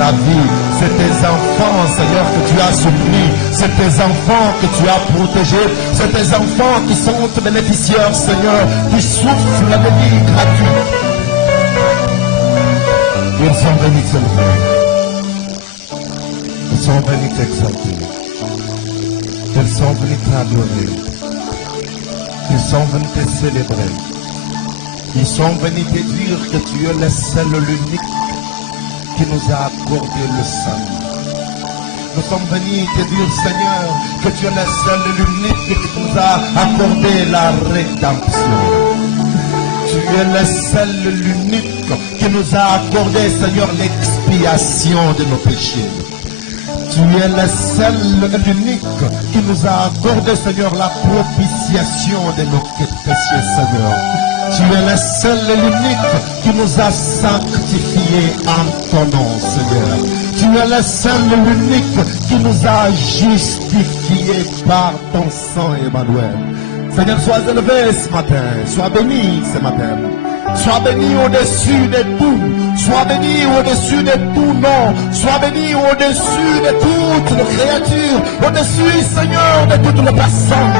la vie. C'est tes enfants, Seigneur, que tu as soutenus. C'est tes enfants que tu as protégés. C'est tes enfants qui sont bénéficiaires, Seigneur, qui souffrent la vie gratuite. Ils sont venus t'élever. Ils sont venus t'exalter. Ils sont venus t'adorer. Ils sont venus te célébrer. Ils sont venus te dire que tu es le seul, l'unique qui nous a accordé le salut. Nous sommes venus te dire, Seigneur, que tu es le seul, l'unique qui nous a accordé la rédemption. Tu es le seul, l'unique qui nous a accordé, Seigneur, l'expiation de nos péchés. Tu es le seul, l'unique qui nous a accordé, Seigneur, la propitiation de nos péchés, Seigneur. Tu es le seul et l'unique qui nous a sanctifiés en ton nom, Seigneur. Tu es le seul et l'unique qui nous a justifiés par ton sang, Emmanuel. Seigneur, sois élevé ce matin, sois béni ce matin. Sois béni au-dessus de tout. Sois béni au-dessus de tout nom. Sois béni au-dessus de toutes les créatures. Au-dessus, Seigneur, de toutes les personnes.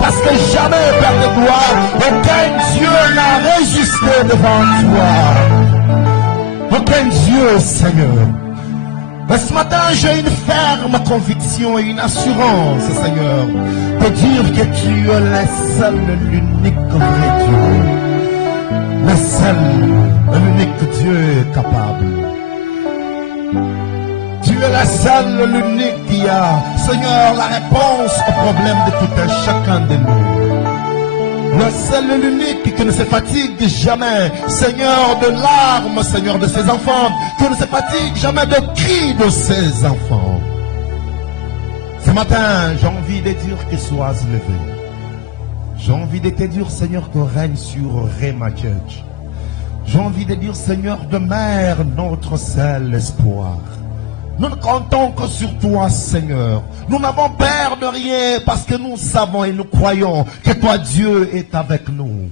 Parce que jamais, Père de gloire, aucun Dieu n'a résisté devant toi. Aucun Dieu, Seigneur. Mais ce matin, j'ai une ferme conviction et une assurance, Seigneur, de dire que tu es le seul, l'unique vrai Dieu. Le seul, l'unique Dieu capable. Tu es le seul, l'unique qui a, Seigneur, la réponse au problème de tout un chacun de nous. Le seul, l'unique qui ne se fatigue jamais, Seigneur, de larmes, Seigneur, de ses enfants, qui ne se fatigue jamais de cris de ses enfants. Ce matin, j'ai envie de dire que sois levé. J'ai envie de te dire, Seigneur, que règne sur Rema Church. J'ai envie de dire, Seigneur, demeure notre seul espoir. Nous ne comptons que sur toi, Seigneur. Nous n'avons peur de rien parce que nous savons et nous croyons que toi, Dieu, est avec nous.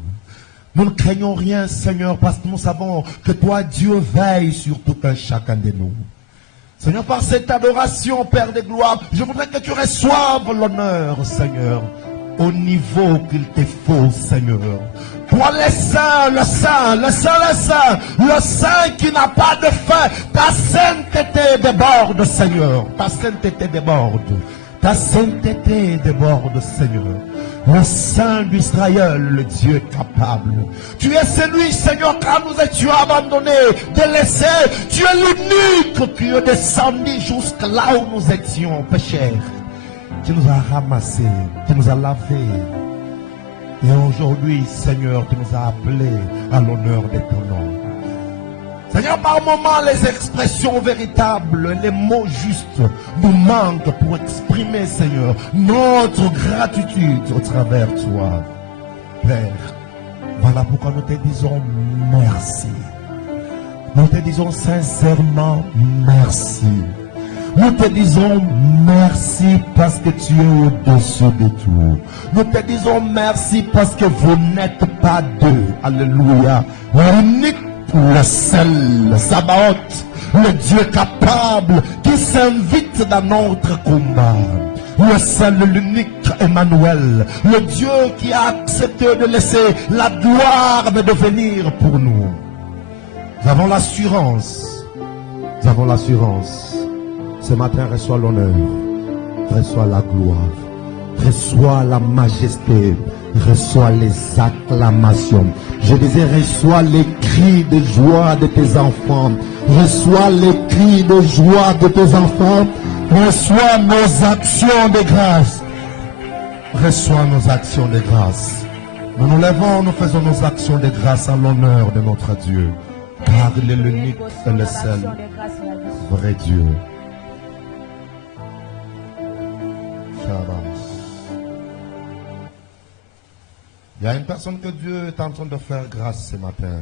Nous ne craignons rien, Seigneur, parce que nous savons que toi, Dieu, veille sur tout un chacun de nous. Seigneur, par cette adoration, Père de gloire, je voudrais que tu reçoives l'honneur, Seigneur, au niveau qu'il te faut, Seigneur. Toi le Saint, le Saint, le Saint, le Saint, le Saint qui n'a pas de fin. Ta sainteté déborde, Seigneur. Ta sainteté déborde. Ta sainteté déborde, Seigneur. Le Saint d'Israël, le Dieu capable. Tu es celui, Seigneur, quand nous étions abandonnés, délaissés. Tu es l'unique qui est descendu jusqu'à là où nous étions pécheurs. Tu nous as ramassés, tu nous as lavés. Et aujourd'hui, Seigneur, tu nous as appelés à l'honneur de ton nom. Seigneur, par moments, les expressions véritables, les mots justes nous manquent pour exprimer, Seigneur, notre gratitude au travers de toi. Père, voilà pourquoi nous te disons merci. Nous te disons sincèrement merci. Nous te disons merci parce que tu es au-dessus de tout. Nous te disons merci parce que vous n'êtes pas deux. Alléluia. L'unique, le seul, le Sabaoth, le Dieu capable qui s'invite dans notre combat. Le seul, l'unique Emmanuel, le Dieu qui a accepté de laisser la gloire de devenir pour nous. Nous avons l'assurance. Nous avons l'assurance. Ce matin, reçois l'honneur, reçois la gloire, reçois la majesté, reçois les acclamations. Je disais, reçois les cris de joie de tes enfants, reçois les cris de joie de tes enfants, reçois nos actions de grâce, reçois nos actions de grâce. Nous nous levons, nous faisons nos actions de grâce à l'honneur de notre Dieu, car il est l'unique et le seul vrai Dieu. Il y a une personne que Dieu est en train de faire grâce ce matin.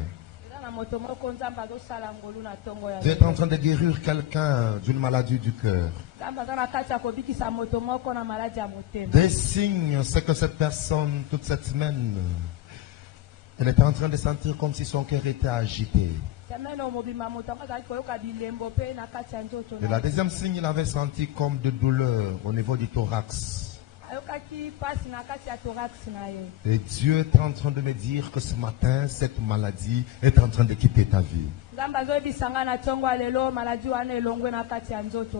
Dieu est en train de guérir quelqu'un d'une maladie du cœur. Des signes, c'est que cette personne, toute cette semaine, elle était en train de sentir comme si son cœur était agité. Et la deuxième signe, il avait senti comme de douleur au niveau du thorax. Et Dieu est en train de me dire que ce matin, cette maladie est en train de quitter ta vie.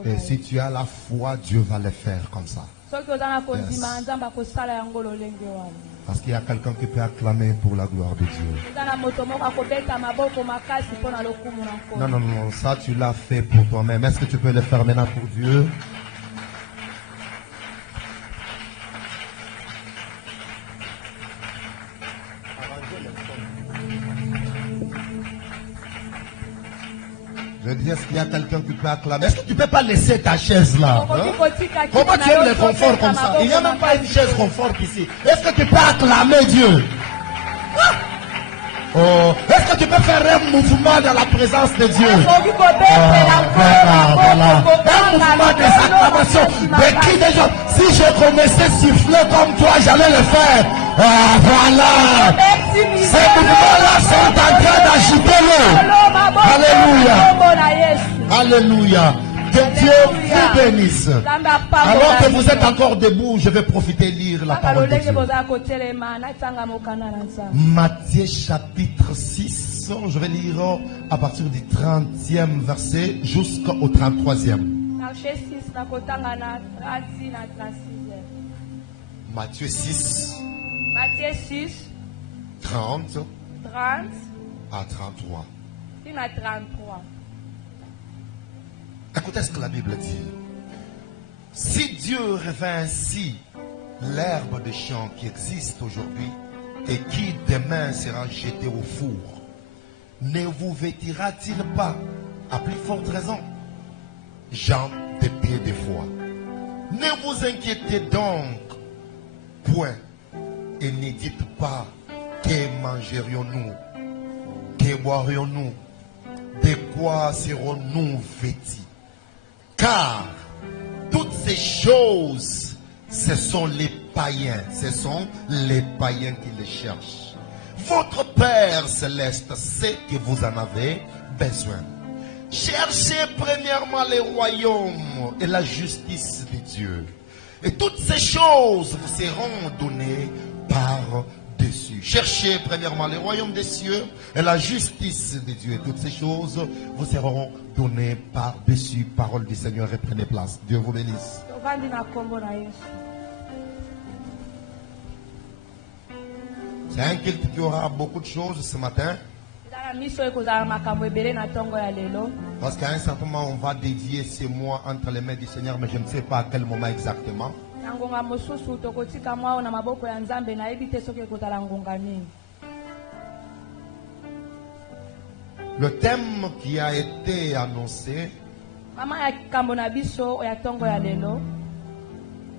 Et si tu as la foi, Dieu va le faire comme ça. Yes. Parce qu'il y a quelqu'un qui peut acclamer pour la gloire de Dieu. Non, non, non, ça tu l'as fait pour toi-même. Est-ce que tu peux le faire maintenant pour Dieu? Je dis, est-ce qu'il y a quelqu'un qui peut acclamer? Est-ce que tu ne peux pas laisser ta chaise là? Hein? Comment tu aimes le confort comme ça? Il n'y a même pas une chaise confort ici. Est-ce que tu peux acclamer Dieu? Oh, est-ce que tu peux faire un mouvement dans la présence de Dieu? Voilà, voilà. Un mouvement des acclamations. De qui déjà? Si je connaissais siffler comme toi, j'allais le faire. Ah, voilà. Ces mouvements-là sont en train d'agiter l'eau. Alléluia. Alléluia. Que Dieu vous bénisse. Alors que vous êtes encore debout, je vais profiter de lire la parole de Dieu. Matthieu chapitre 6, je vais lire à partir du 30e verset jusqu'au 33e. Matthieu 6, 30 à 33. Écoutez ce que la Bible dit. Si Dieu revint ainsi l'herbe de champ qui existe aujourd'hui et qui demain sera jetée au four, ne vous vêtira-t-il pas à plus forte raison, gens de pieds de foi? Ne vous inquiétez donc point et ne dites pas que mangerions-nous, que boirions-nous, de quoi serons-nous vêtis? Car toutes ces choses, ce sont les païens. Ce sont les païens qui les cherchent. Votre Père Céleste sait que vous en avez besoin. Cherchez premièrement le royaume et la justice de Dieu. Et toutes ces choses vous seront données par-dessus. Cherchez premièrement le royaume des cieux et la justice de Dieu. Et toutes ces choses vous seront données par-dessus. Parole du Seigneur, reprenez place. Dieu vous bénisse. C'est un culte qui aura beaucoup de choses ce matin. Parce qu'à un certain moment, on va dédier ces mois entre les mains du Seigneur, mais je ne sais pas à quel moment exactement. Le thème qui a été annoncé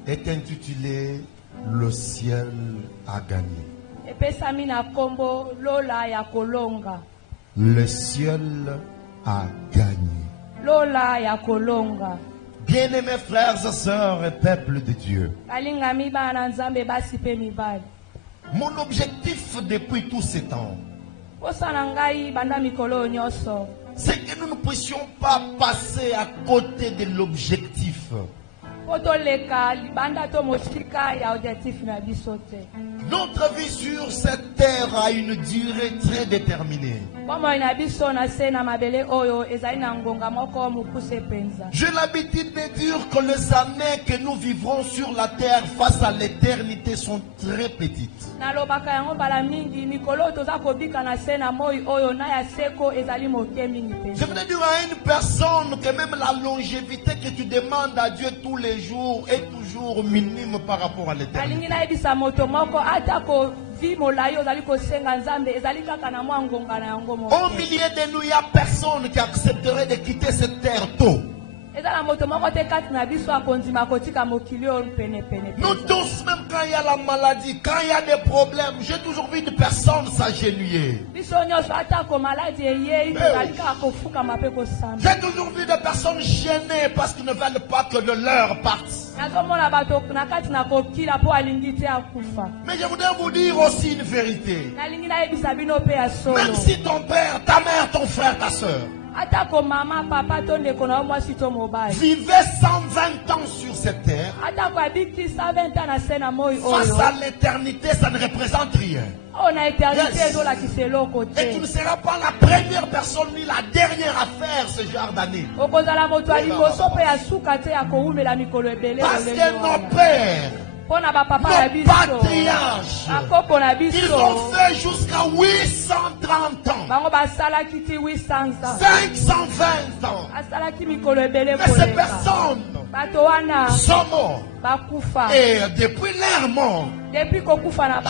est intitulé Le ciel a gagné. Le ciel a gagné. Bien-aimés frères et sœurs et peuple de Dieu, mon objectif depuis tous ces temps, c'est que nous ne puissions pas passer à côté de l'objectif. Notre vie sur cette terre a une durée très déterminée. J'ai l'habitude de dire que les années que nous vivrons sur la terre face à l'éternité sont très petites. Je voudrais dire à une personne que même la longévité que tu demandes à Dieu tous les jours est toujours minime par rapport à l'éternité. Au milieu de nous, il n'y a personne qui accepterait de quitter cette terre tôt. Nous tous, même quand il y a la maladie, quand il y a des problèmes, j'ai toujours vu des personnes s'agenouiller. J'ai toujours vu des personnes gênées parce qu'ils ne veulent pas que le leur parte. Mais je voudrais vous dire aussi une vérité. Même si ton père, ta mère, ton frère, ta soeur vivait 120 ans sur cette terre, face à l'éternité, ça ne représente rien. Yes. Et tu ne seras pas la première personne ni la dernière à faire ce genre d'année. Parce que nos pères, nos patriarches, ils ont fait jusqu'à 830 ans, 520 ans. Mais ces personnes sont morts. Et depuis leur mort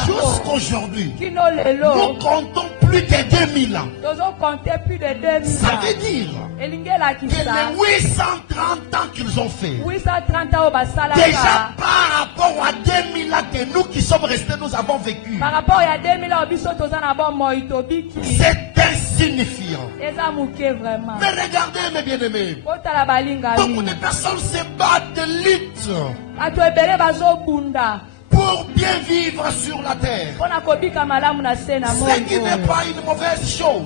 jusqu'aujourd'hui, nous comptons plus de 2000 ans. Ça veut dire que les 830 ans qu'ils ont fait, déjà par rapport à 2000 ans que nous qui sommes restés, nous avons vécu, c'est insignifiant. Mais regardez mes bien-aimés, beaucoup de personnes se battent, luttent pour bien vivre sur la terre. Ce qui n'est pas une mauvaise chose.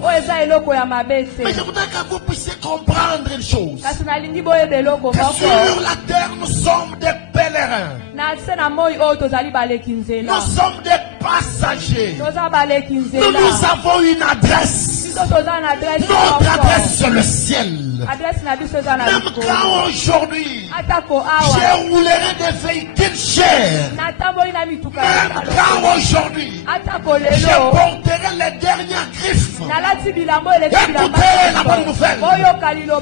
Mais je voudrais que vous puissiez comprendre une chose. Que sur la terre, nous sommes des pèlerins. Nous sommes des passagers. Nous avons une adresse. Notre adresse sur le ciel. Même quand aujourd'hui je roulerai des véhicules chers, même quand aujourd'hui je porterai les dernières griffes, écoutez la bonne nouvelle,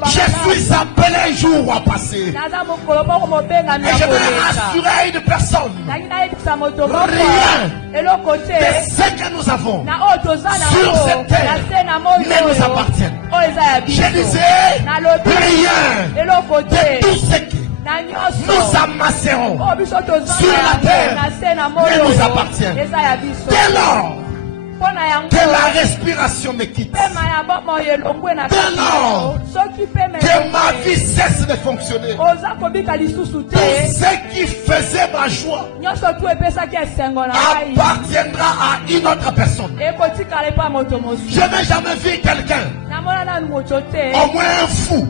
je suis appelé un jour à passer. Et je vais rassurer une personne, rien de ce que nous avons sur cette terre ne nous appartient. Je disais, rien de tout ce que nous amasserons sur la terre ne nous appartient. Dès lors que la respiration me quitte, dès lors que ma vie cesse de fonctionner, tout ce qui faisait ma joie appartiendra à une autre personne. Je n'ai jamais vu quelqu'un, au moins un fou,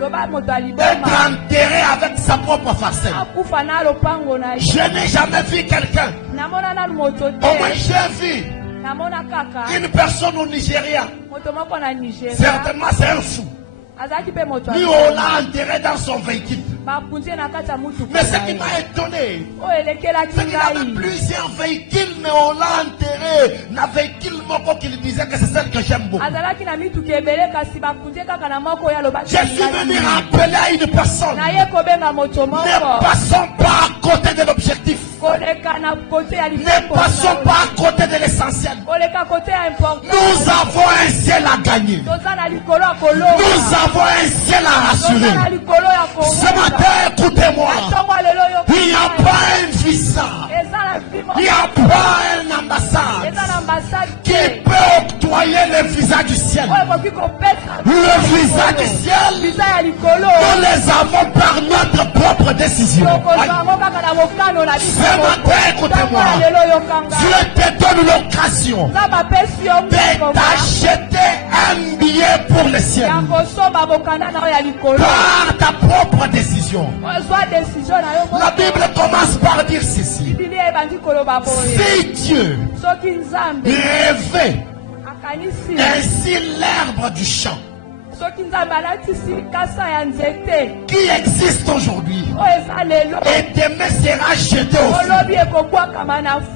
être enterré avec sa propre farcelle. Je n'ai jamais vu quelqu'un, au moins j'ai vu une personne au Nigeria, certainement c'est un fou. Lui, on l'a enterré dans son véhicule. Mais ce qui m'a étonné, c'est qu'il avait plusieurs véhicules, mais on l'a enterré dans le véhicule qu'il disait que c'est celle que j'aime beaucoup. Je suis venu rappeler à une personne, ne passons pas à côté de l'objectif. Ne passons pas à côté de l'essentiel. Nous avons un ciel à gagner. Nous avons un ciel à rassurer. Ce matin, écoutez-moi. Il n'y a pas un visa. Il n'y a pas une ambassade qui peut octroyer le visa du ciel. Le visa du ciel, nous les avons par notre propre décision. Ce matin, écoutez-moi. Dieu te donne l'occasion de t'acheter un billet pour le ciel. Par ta propre décision. La Bible commence par dire ceci. Si Dieu rêvait ainsi l'herbe du champ qui existe aujourd'hui et demain sera jeté au feu,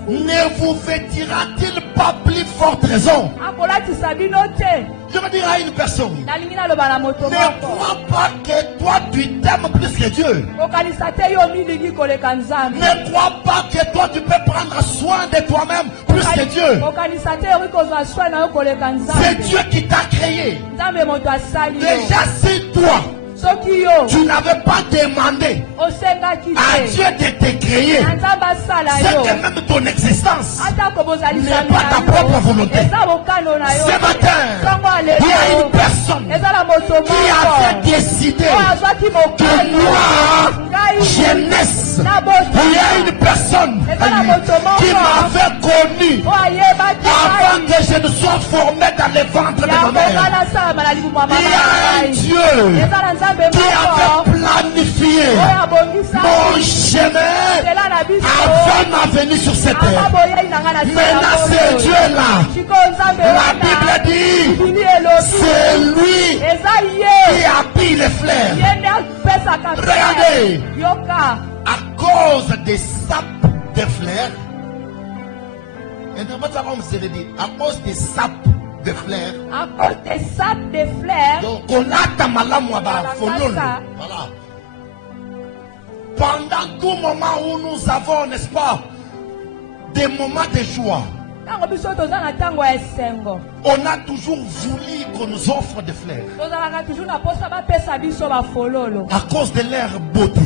ne vous vêtira-t-il pas plus forte raison? Je veux dire à une personne, ne crois pas que toi tu t'aimes plus que Dieu. Ne crois pas que toi tu peux prendre soin de toi-même plus que Dieu. C'est Dieu qui t'a créé. Déjà si toi tu n'avais pas demandé à Dieu de te créer, c'est que même ton existence n'est pas ta propre volonté. Ce matin, il y a une personne qui avait décidé que moi, jeunesse, il y a une personne qui m'avait connu avant que je ne sois formé dans les ventres de ma mère. Il y a un Dieu qui avait planifié mon chemin avant ma venue sur cette terre. Maintenant, ce Dieu-là, la Bible dit, c'est lui qui habille les fleurs. Regardez, à cause des sapes des fleurs, à cause des sapes des fleurs, à cause des sapes des fleurs, donc on a voilà. Pendant tout moment où nous avons, n'est-ce pas, des moments de joie, on a toujours voulu qu'on nous offre des fleurs à cause de leur beauté,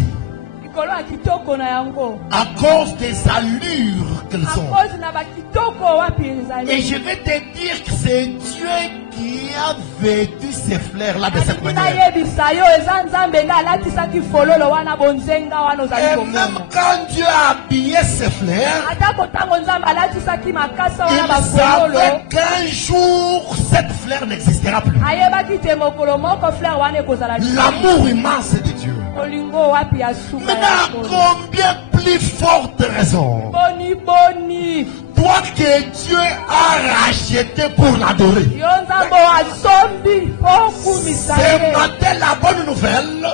à cause des allures qu'elles ont. Et je vais te dire que c'est Dieu qui a vêtu ces fleurs-là de cette manière. Et même quand Dieu a habillé ces fleurs, il savait qu'un jour cette fleur n'existera plus. L'amour immense de Dieu. Maintenant, combien plus forte raison toi que Dieu a racheté pour l'adorer. Ce matin, la bonne nouvelle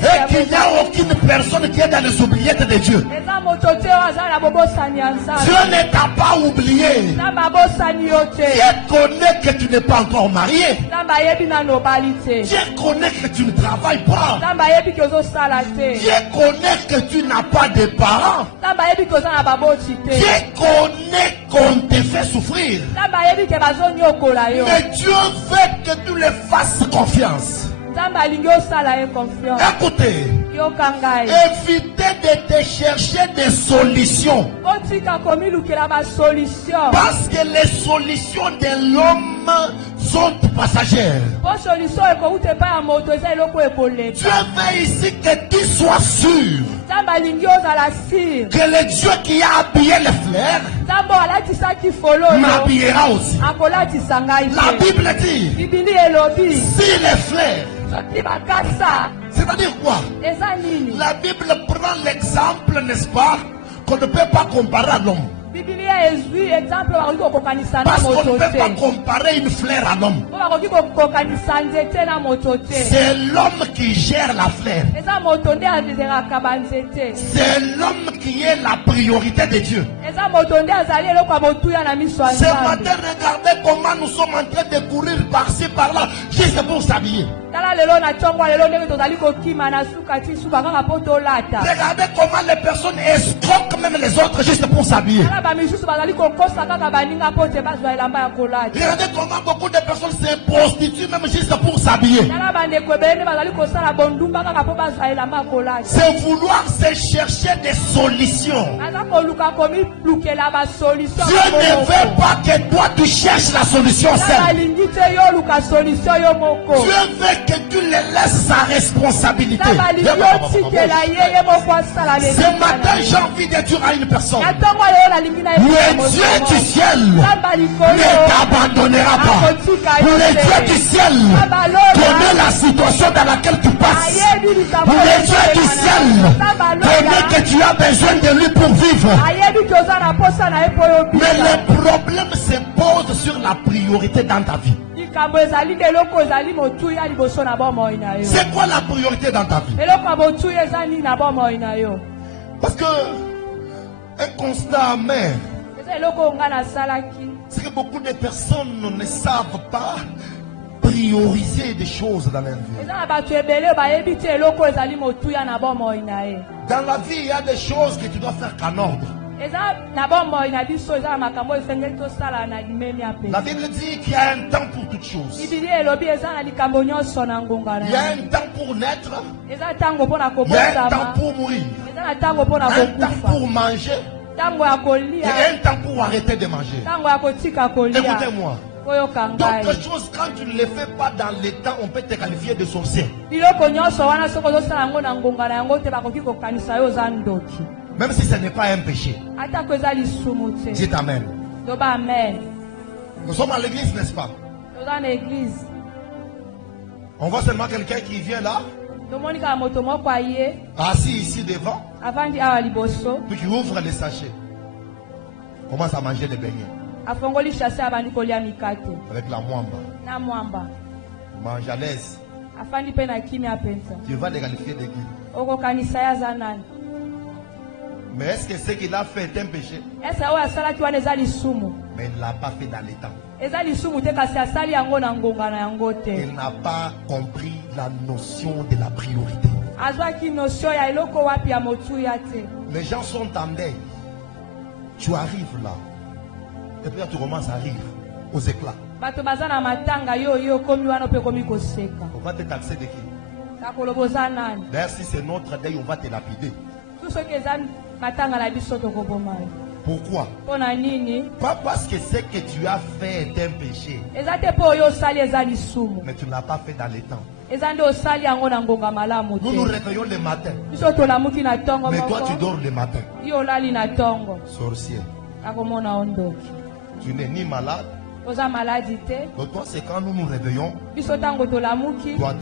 est qu'il n'y a aucune personne qui est dans les oubliettes de Dieu. Dieu ne t'a pas oublié. Dieu connaît que tu n'es pas encore marié. Dieu connaît que tu ne travailles pas. Dieu connaît que tu n'as pas de parents. Dieu connaît qu'on te fait souffrir. Mais Dieu veut que tu le fasses confiance. Écoutez, évitez de te chercher des solutions. Parce que les solutions de l'homme sont passagères. Dieu veut ici que tu sois sûr que le Dieu qui a habillé les fleurs m'habillera aussi. La Bible dit, si les fleurs, c'est-à-dire quoi? La Bible prend l'exemple, n'est-ce pas, qu'on ne peut pas comparer à l'homme. Parce qu'on ne peut pas comparer une fleur à l'homme. C'est l'homme qui gère la fleur. C'est l'homme qui est la priorité de Dieu. Ce matin, regardez comment nous sommes en train de courir par-ci, par-là, juste pour s'habiller. Regardez comment les personnes escroquent même les autres juste pour s'habiller. Regardez comment beaucoup de personnes se prostituent même juste pour s'habiller. C'est vouloir se chercher des solutions. Dieu ne veut pas que toi tu cherches la solution seule. Dieu veut que tu le laisses sa responsabilité. Ce matin, j'ai envie de dire à une personne, le Dieu du ciel ne t'abandonnera pas. Le Dieu du ciel connaît la situation dans laquelle tu passes. Le Dieu du ciel connaît que tu as besoin de lui pour vivre. Mais le problème se pose sur la priorité dans ta vie. C'est quoi la priorité dans ta vie? Parce que un constat amer, c'est que beaucoup de personnes ne savent pas prioriser des choses dans leur vie. Dans la vie, il y a des choses que tu dois faire qu'en ordre. La Bible dit qu'il y a un temps pour toutes choses. Il y a un temps pour naître. Il y a un temps pour mourir. Un temps pour manger. Et un temps pour arrêter de manger. Écoutez-moi. D'autres choses, quand tu ne les fais pas dans les temps, on peut te qualifier de sorcier. Même si ce n'est pas un péché. Dites Amen. Nous sommes à l'église, n'est-ce pas? On voit seulement quelqu'un qui vient là, assis ici devant, puis qui ouvre les sachets, commence à manger des beignets avec la mwamba. Mange à l'aise. Tu vas les qualifier d'église. Mais est-ce que ce qu'il a fait est un péché? Mais il ne l'a pas fait dans les temps. Il n'a pas compris la notion de la priorité. Les gens sont en deuil. Tu arrives là. Et puis tu commences à rire aux éclats. On va te taxer de qui? D'ailleurs, si c'est notre deuil, on va te lapider. Pourquoi? Pas parce que ce que tu as fait est un péché. Mais tu ne l'as pas fait dans les temps. Nous nous réveillons le matin. Mais toi tu dors le matin. Sorcier. Tu n'es ni malade. Donc toi c'est quand nous nous réveillons. Toi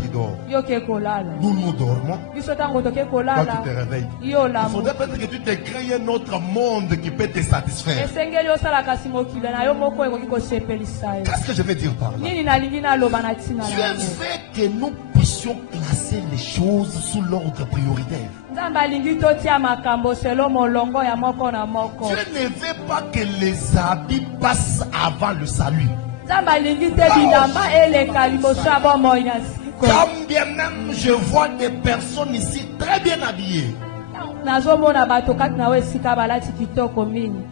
tu dors. Nous nous dormons. Toi tu te réveilles. Il faudrait peut-être que tu te crées un autre monde qui peut te satisfaire. Qu'est-ce que je veux dire par là? Dieu veut que nous puissions classer les choses sous l'ordre prioritaire. Dieu ne veut pas que les habits passent avant le salut. Quand bien même je vois des personnes ici très bien habillées.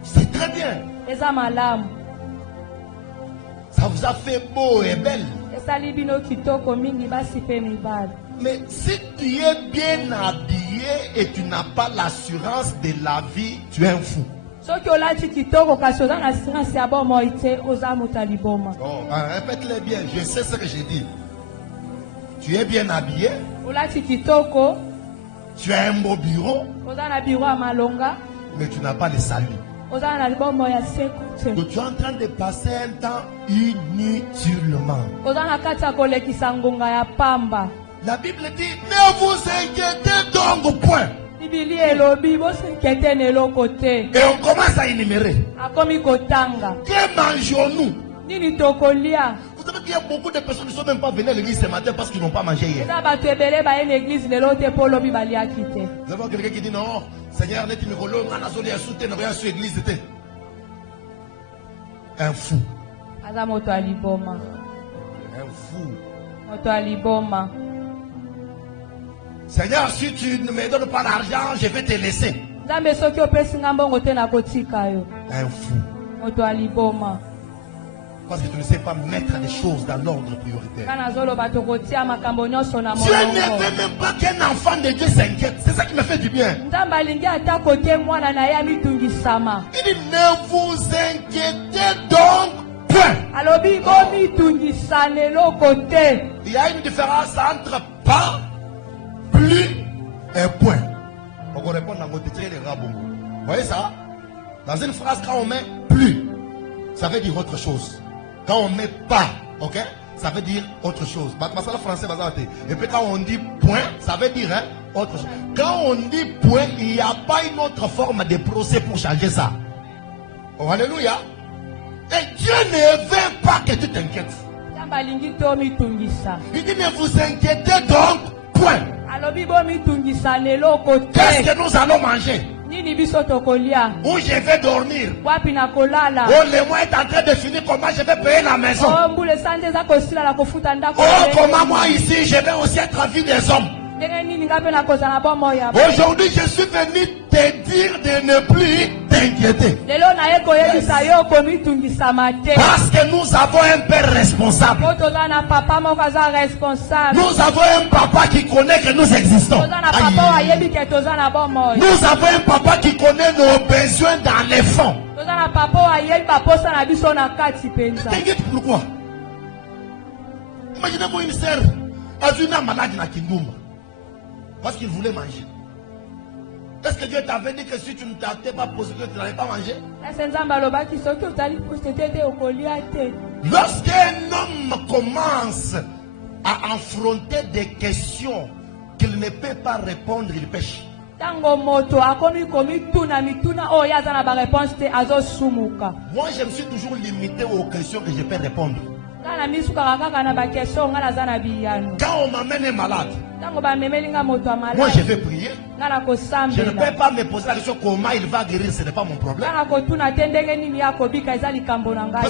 C'est très bien. Ça vous a fait beau et belle. Mais si tu es bien habillé et tu n'as pas l'assurance de la vie, tu es un fou. Oh, répète-le bien, je sais ce que j'ai dit. Tu es bien habillé. Tu as un beau bureau. Mais tu n'as pas le salut. Donc tu es en train de passer un temps inutilement. La Bible dit, ne vous inquiétez donc point. Et on commence à énumérer. Que mangeons-nous? Vous savez qu'il y a beaucoup de personnes qui ne sont même pas venues à l'église ce matin parce qu'ils n'ont pas mangé hier. Vous avez quelqu'un qui dit non, Seigneur, n'est-il pas là, on a soutenu, on a reçu l'église. Un fou. Un fou. Seigneur, si tu ne me donnes pas l'argent, je vais te laisser. Un fou. Parce que tu ne sais pas mettre les choses dans l'ordre prioritaire. Dieu ne veut même pas qu'un enfant de Dieu s'inquiète. C'est ça qui me fait du bien. Il dit, ne vous inquiétez donc point. Il y a une différence entre pas, plus et point. On va répondre dans votre tirer les rabons. Vous voyez ça? Dans une phrase, quand on met plus, ça veut dire autre chose. Quand on met pas, ok, ça veut dire autre chose. Et puis quand on dit point, ça veut dire autre chose. Quand on dit point, il n'y a pas une autre forme de procès pour changer ça. Oh, alléluia. Et Dieu ne veut pas que tu t'inquiètes. Il dit, ne vous inquiétez donc point. Qu'est-ce que nous allons manger? Où je vais dormir? Oh, le mois est en train de finir. Comment je vais payer la maison? Oh, comment moi ici je vais aussi être vu des hommes? Aujourd'hui je suis venu te dire de ne plus t'inquiéter. lelo naye koyebisa yo komitungisama te. Parce que nous avons un père responsable. Po toza na papa moko aza responsable. Nous avons un papa qui connaît que nous existons. Toza na papa oyo ayebi ke toza na bomoi. Nous avons un papa qui connaît nos besoins dans les fonds. Toza na papa oyo ayebi baposa na biso na kati penza. T'inquiète pourquoi? Imaginez-vous une sœur a vu une malade na Kindumba parce qu'il voulait manger. Est-ce que Dieu t'avait dit que si tu ne t'étais pas posé, tu n'allais pas manger? Lorsqu'un homme commence à affronter des questions qu'il ne peut pas répondre, il pêche. Moi, je me suis toujours limité aux questions que je peux répondre. Quand on m'amène un malade, moi je vais prier. Je ne peux pas me poser la question comment il va guérir, ce n'est pas mon problème. Parce que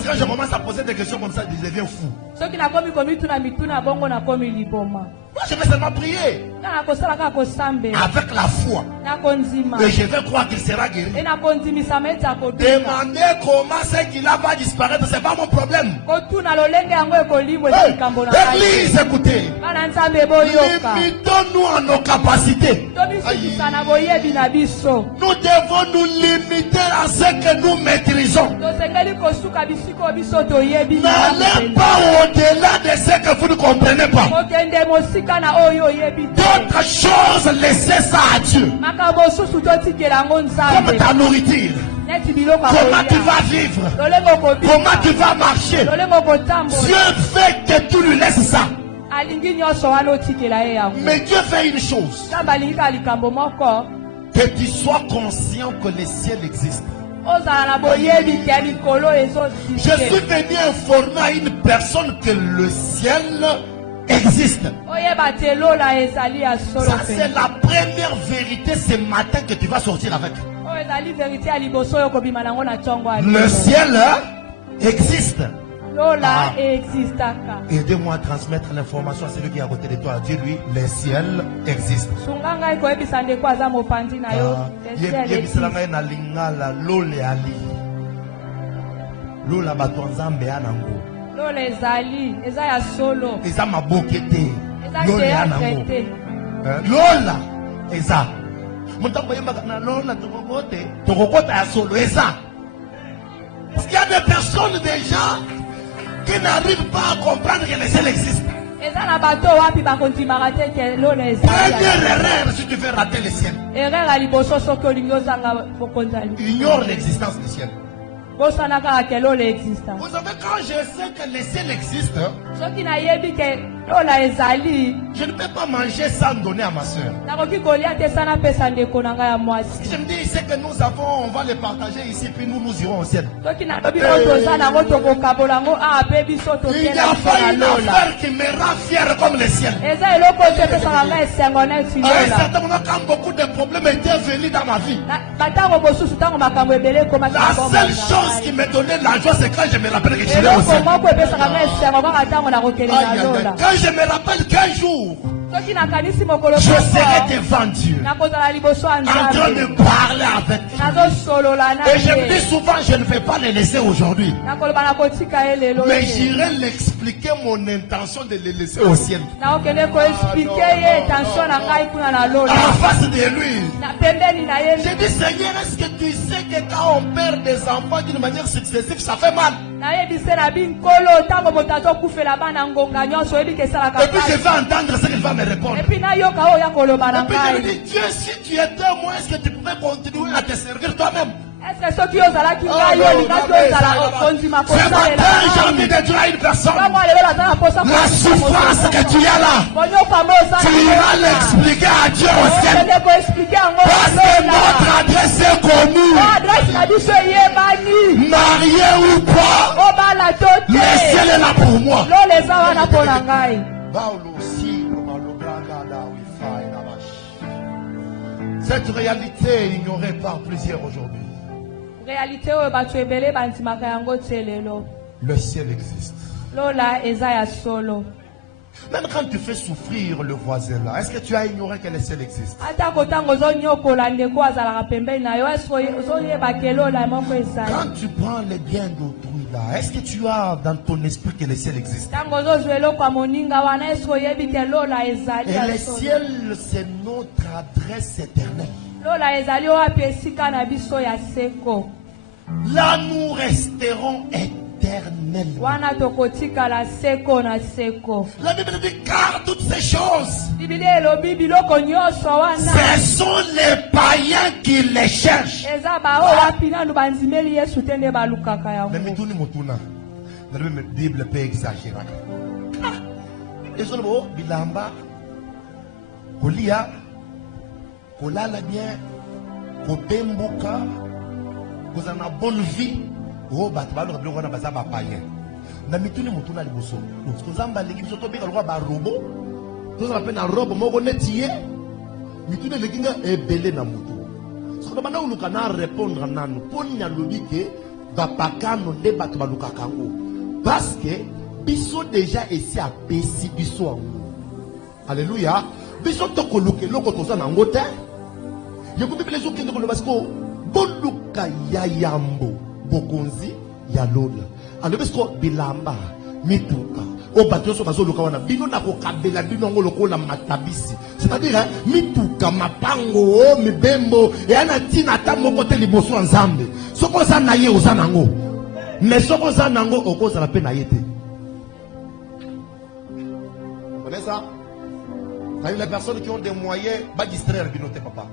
quand je commence à poser des questions comme ça, je deviens fou. Moi je vais seulement prier avec la foi. Et je vais croire qu'il sera guéri. Demander comment c'est qu'il va disparaître, ce n'est pas mon problème. Église, écoutez. Limitons-nous à nos capacités. Nous devons nous limiter à ce que nous maîtrisons. N'allez pas au-delà de ce que vous ne comprenez pas. D'autres choses, laissez ça à Dieu. Comme ta nourriture. Comment tu vas vivre? Comment tu vas marcher? Dieu fait que tu lui laisses ça. Mais Dieu fait une chose. Que tu sois conscient que le ciel existe. Je suis venu informer à une personne que le ciel existe. Ça c'est la première vérité ce matin que tu vas sortir avec. Le ciel existe. Aidez-moi à transmettre l'information à celui qui est à côté de toi. Dis-lui, le ciel existe. Parce qu'il y a des personnes déjà qui n'arrivent pas à comprendre que le ciel existe. Première erreur si tu veux rater le ciel. Ignore l'existence du ciel. Vous savez, quand je sais que le ciel existe, je ne peux pas manger sans donner à ma soeur. Je me dis, c'est que nous avons, on va les partager ici, puis nous irons au ciel. Il n'y a pas une affaire qui me rend fier comme le ciel. À un certain moment, quand beaucoup de problèmes étaient venus dans ma vie, la seule chose qui me donnait de la joie, c'est quand je me rappelle que je suis au ciel. Quand je me rappelle qu'un jour, je serai devant Dieu, en train de parler avec Dieu. Et je me dis souvent, je ne vais pas le laisser aujourd'hui. Mais j'irai l'expliquer mon intention de le laisser au ciel. En face de lui. J'ai dit, Seigneur, est-ce que tu sais que quand on perd des enfants d'une manière successive, ça fait mal? Et puis je vais entendre ce qu'il va me répondre. Et puis je lui dis, Dieu, si tu étais moi, est-ce que tu pouvais continuer à te servir toi-même? Ce matin, j'ai envie de dire à une personne, la souffrance que tu as là, tu iras l'expliquer à Dieu au ciel. Parce que notre adresse est connue. Marié ou pas, le ciel est là pour moi. Cette réalité est ignorée par plusieurs aujourd'hui. Le ciel existe. Même quand tu fais souffrir le voisin là, est-ce que tu as ignoré que le ciel existe? Ata kotango ozonyokola ndeko azalaka pembeni na yo ozoyeba kelola moko ezali. Quand tu prends les biens d'autrui là, est-ce que tu as dans ton esprit que le ciel existe? Tango ozozwa eloko ya moninga wana eske oyebi ke lola ezali. Et le ciel, c'est notre adresse éternelle. Lola ezali wapi esika na biso ya seko. Là, nous resterons éternellement. Wana tokotikala seko na seko. La Bible dit car toutes ces choses, Biblia elobi biloko nyonso wana. ce sont les païens qui les cherchent. Eza bao wapi nanu banzimeli Yesu tende balukaka yango. Mais mituni mutuna. La Bible peut exagérer. Les gens disent bilamba, kolia, kolala bien, kobembuka, kozana bonne vie. Oh, batba le blog on a bazar ba païen. Na mituni mutuna liboso. Kozamba leki biso to bika ba robot. Tout ça appelle un robe moko netier. Mituni lekinga ebele na mutu. So bana uluka na répondre nanu. Poni na lobi ke ba pakano nde batu baluka kango. Parce que biso déjà ici à pesi biso ango. Alléluia. Biso to koluke loko toza na ngote. Yeko bibele zo kende koloba sko boluka ya yambo. Bokonzi ya lola. Alors parce que bilamba mituka o batioso bazoluka wana bino na kokabela bino ngolo kola matabisi. C'est-à-dire mituka mapango o mibembo et ana tina ta moko te liboso nzambe. Soko za na ye oza nango. Mais soko za nango okoza la pe na yete. Vous connaissez ça? Les personnes qui ont des moyens va distraire binote papa.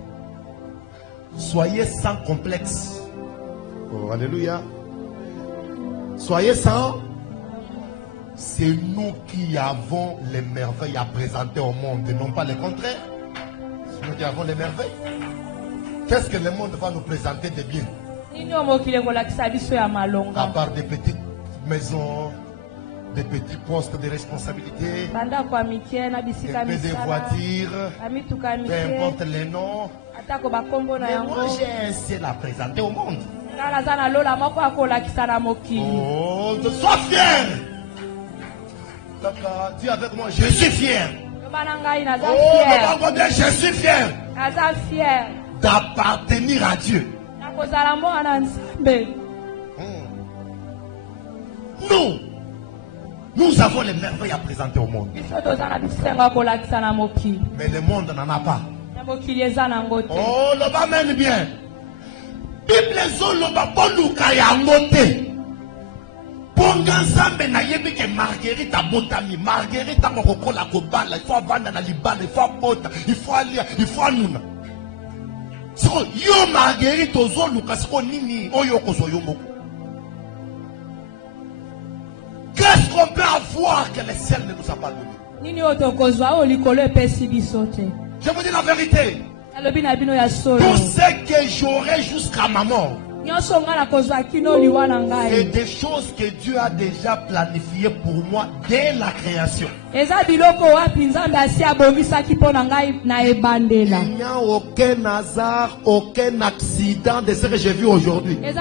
Soyez sans complexe. Oh, alléluia. Soyez sans. C'est nous qui avons les merveilles à présenter au monde et non pas le contraire. C'est nous qui avons les merveilles. Qu'est-ce que le monde va nous présenter de bien? À part des petites maisons, des petits postes de responsabilité, des voitures, peu importe les noms. Mais moi j'ai un ciel à présenter au monde. Oh, sois fier. Dis avec moi, je suis fier. Oh, je suis fier d'appartenir à Dieu. Nous avons les merveilles à présenter au monde. Mais le monde n'en a pas. Oh, le bas mène bien. Bible zoloba boluka ya ngote. Ponga nzambe na yebi ke Marguerite abotami. Marguerite amokokola kobala. Il faut avanda na libala. Il faut abota. Il faut alia. Il faut anuna. So yo Marguerite ozoluka siko nini oyo kozo yomoko. Qu'est-ce qu'on peut avoir que le ciel ne nous a pas donné? Nini otokozwa o likolo epesi bisote. Je vous dis la vérité. Tout ce que j'aurai jusqu'à ma mort, c'est des choses que Dieu a déjà planifiées pour moi dès la création. Il n'y a aucun hasard, aucun accident de ce que j'ai vu aujourd'hui. C'est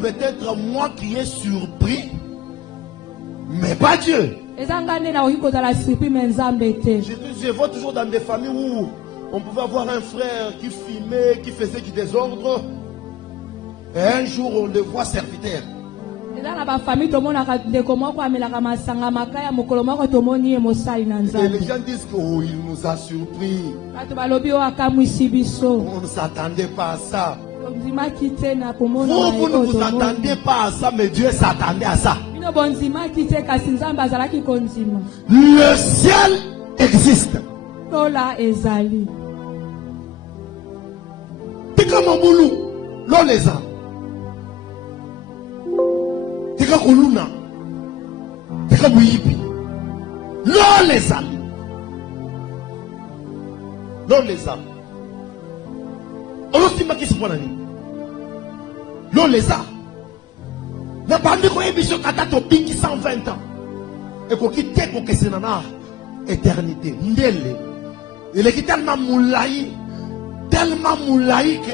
peut-être moi qui ai surpris, mais pas Dieu. Je vois toujours dans des familles où on pouvait avoir un frère qui fumait, qui faisait du désordre. Et un jour, on le voit serviteur. Et les gens disent qu'il nous a surpris. On ne s'attendait pas à ça. Vous ne vous attendez pas à ça, mais Dieu s'attendait à ça. Le ciel existe. Tika mamulu, loleza. Tika kuluna. Tika buipi. Loleza. Loleza. Olostima qui se voit loleza. La bande ko ebiso kata to biki 120 ans. Et ko kite ko kesenana éternité. Ndele. Il est tellement moulaï que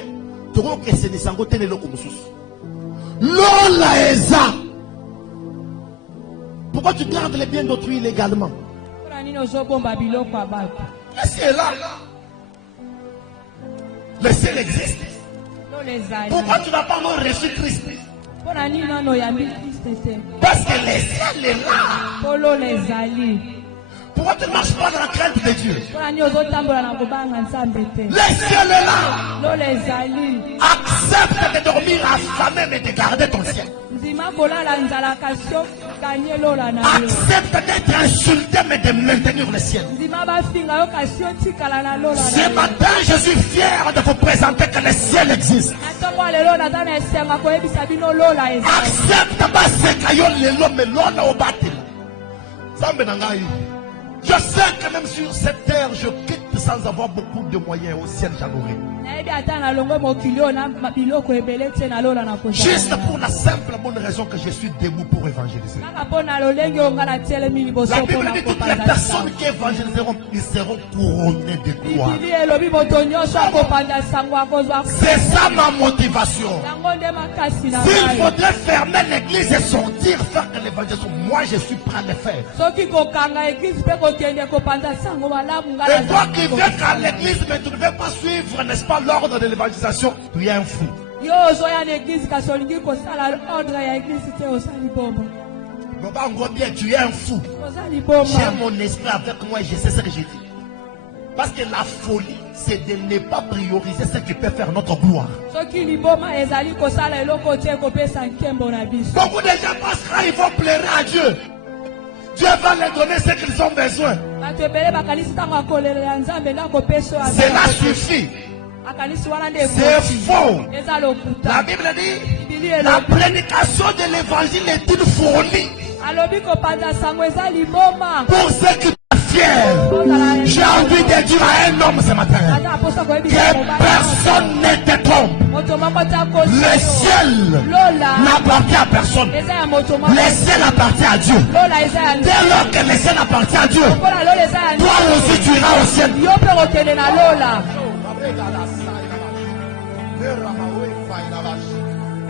tu vois que c'est des sangotes de l'eau comme ça. Lola eza. Pourquoi tu gardes les biens d'autrui illégalement? mpona nini ozobomba biloko ya bato? Le ciel est là. Le ciel existe. lola ezali Pourquoi tu n'as pas encore reçu Christ? mpona nini nano oyambi kriste te? Parce que le ciel est là. mpo lola ezali. Pourquoi tu ne marches pas dans la crainte de Dieu? mpona nini ozotambola na kobanga nzambe te? Le ciel est là. lola ezali. Accepte de dormir affamé mais de garder ton ciel. ndima kolala nzala kasi okanye lola na yo. Accepte d'être insulté mais de maintenir le ciel. ndima bafinga yo kasi otikala na lola na Ce yo. matin, je suis fier de vous présenter que le ciel existe. na ntongo ya lelo naza na esenga koyebisa bino lola ezali. Accepte baseka yo lelo melona obatela. Zambe na ngai. Je sais que même sur cette terre, je quitte sans avoir beaucoup de moyens. Au ciel, j'en aurai. nayebi ata nalongo mokili oyo na biloko ebele te na lola na Juste kozala. pour la simple bonne raison que je suis debout pour évangéliser. kaka mpo na lolenge oyo nga natelemi liboso La mpo Bible na dit toutes les kopanza personnes sango. qui évangéliseront, ils seront couronnés de gloire. bibili elobi moto nyonso akopanza sango akozwa. C'est ça ma motivation. yango nde makasi na S'il ngai. faudrait fermer l'église et sortir, faire que l'évangélisation, moi je suis prêt à le faire. soki kokanga eglise mpe kokende kopanza sango malamu nga Et toi nazali qui kokanga. viens qu'à l'église, mais tu ne veux pas suivre, n'est-ce pas, l'ordre de l'évangélisation, tu es un fou. yo ozoya na eglise kasi olingi kosala ordre ya eglise te osali bomba. Baba Ngobien, tu es un fou. ozali bomba. J'ai mon esprit avec moi et je sais ce que je dis. Parce que la folie, c'est de ne pas prioriser ce qui peut faire notre gloire. soki liboma ezali kosala eloko te kopesa nkembo na biso. Beaucoup de gens pensent qu'ils vont plaire à Dieu. Dieu va leur donner ce qu'ils ont besoin. bato ebele bakanisi ntango akolelela nzambe nde akopesa oyo Cela azali. suffit. akanisi wana nde C'est ekoti. faux. eza La lokuta. Bible dit, bibili la elobi prédication de l'évangile est une folie. alobi kopanza sango eza liboma. Pour ceux qui sont fiers, j'ai envie de dire à un homme ce matin, aza aposa koyebisa que mobali personne ne te trompe. moto moko te akosi Le yo. ciel lola n'appartient à personne. eza ya moto moko. Le ciel appartient à Dieu. lola eza ya Dès lors que le ciel appartient à Dieu, mpona lola eza ya toi aussi tu iras au ciel. yo mpe kokende na lola.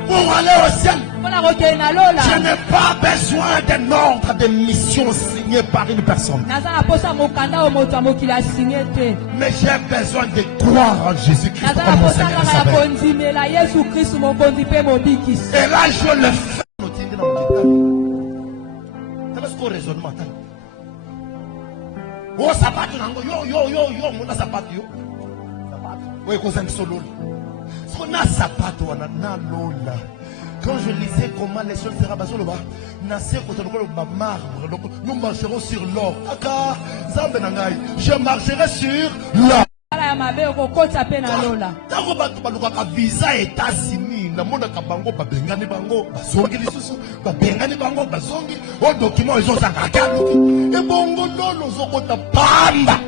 Pour aller au ciel, mpona kokende na lola je n'ai pas besoin d'un ordre de mission signé par une personne. naza na posa mokanda oyo moto ya mokili asinye te. Mais j'ai besoin de croire en Jésus-Christ naza comme na mon posa Seigneur et kaka ya Sauveur. kondimela yesu kristu mokonzi mpe mobikisi. Et là, je le fais. C'est ce raisonnement. Oh, sapato nango, yo, mona sapato yo. Oui, cause un solo. On a sapato, on a lola. Quand je lisais comment les choses seraient basées là-bas, marbre, donc nous marcherons sur l'or. Aka, Zambenangai, je marcherai sur l'or. ala ya mabe okokota mpe na lola. Tango bato balukaka visa États-Unis, namonaka bango babengani bango bazongi lisusu babengani bango bazongi o document ezozanga kaluki ebongo lolo ozokota pamba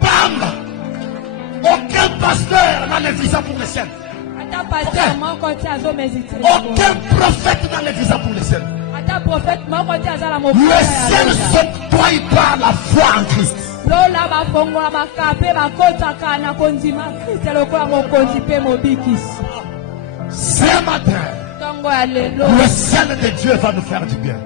pamba. Aucun pasteur n'a le visa pour le ciel. ata paster moko te azomezite. Aucun prophète n'a le visa pour le ciel. ata prophète moko te aza na Le mokolo ya ciel lola. s'octroie par la foi en Christ. lola bafongola maka mpe bakotaka na kondima kriste lokola mokonzi mpe mobikisi. Ce matin, ntongo ya lelo le ciel de Dieu va nous faire du bien.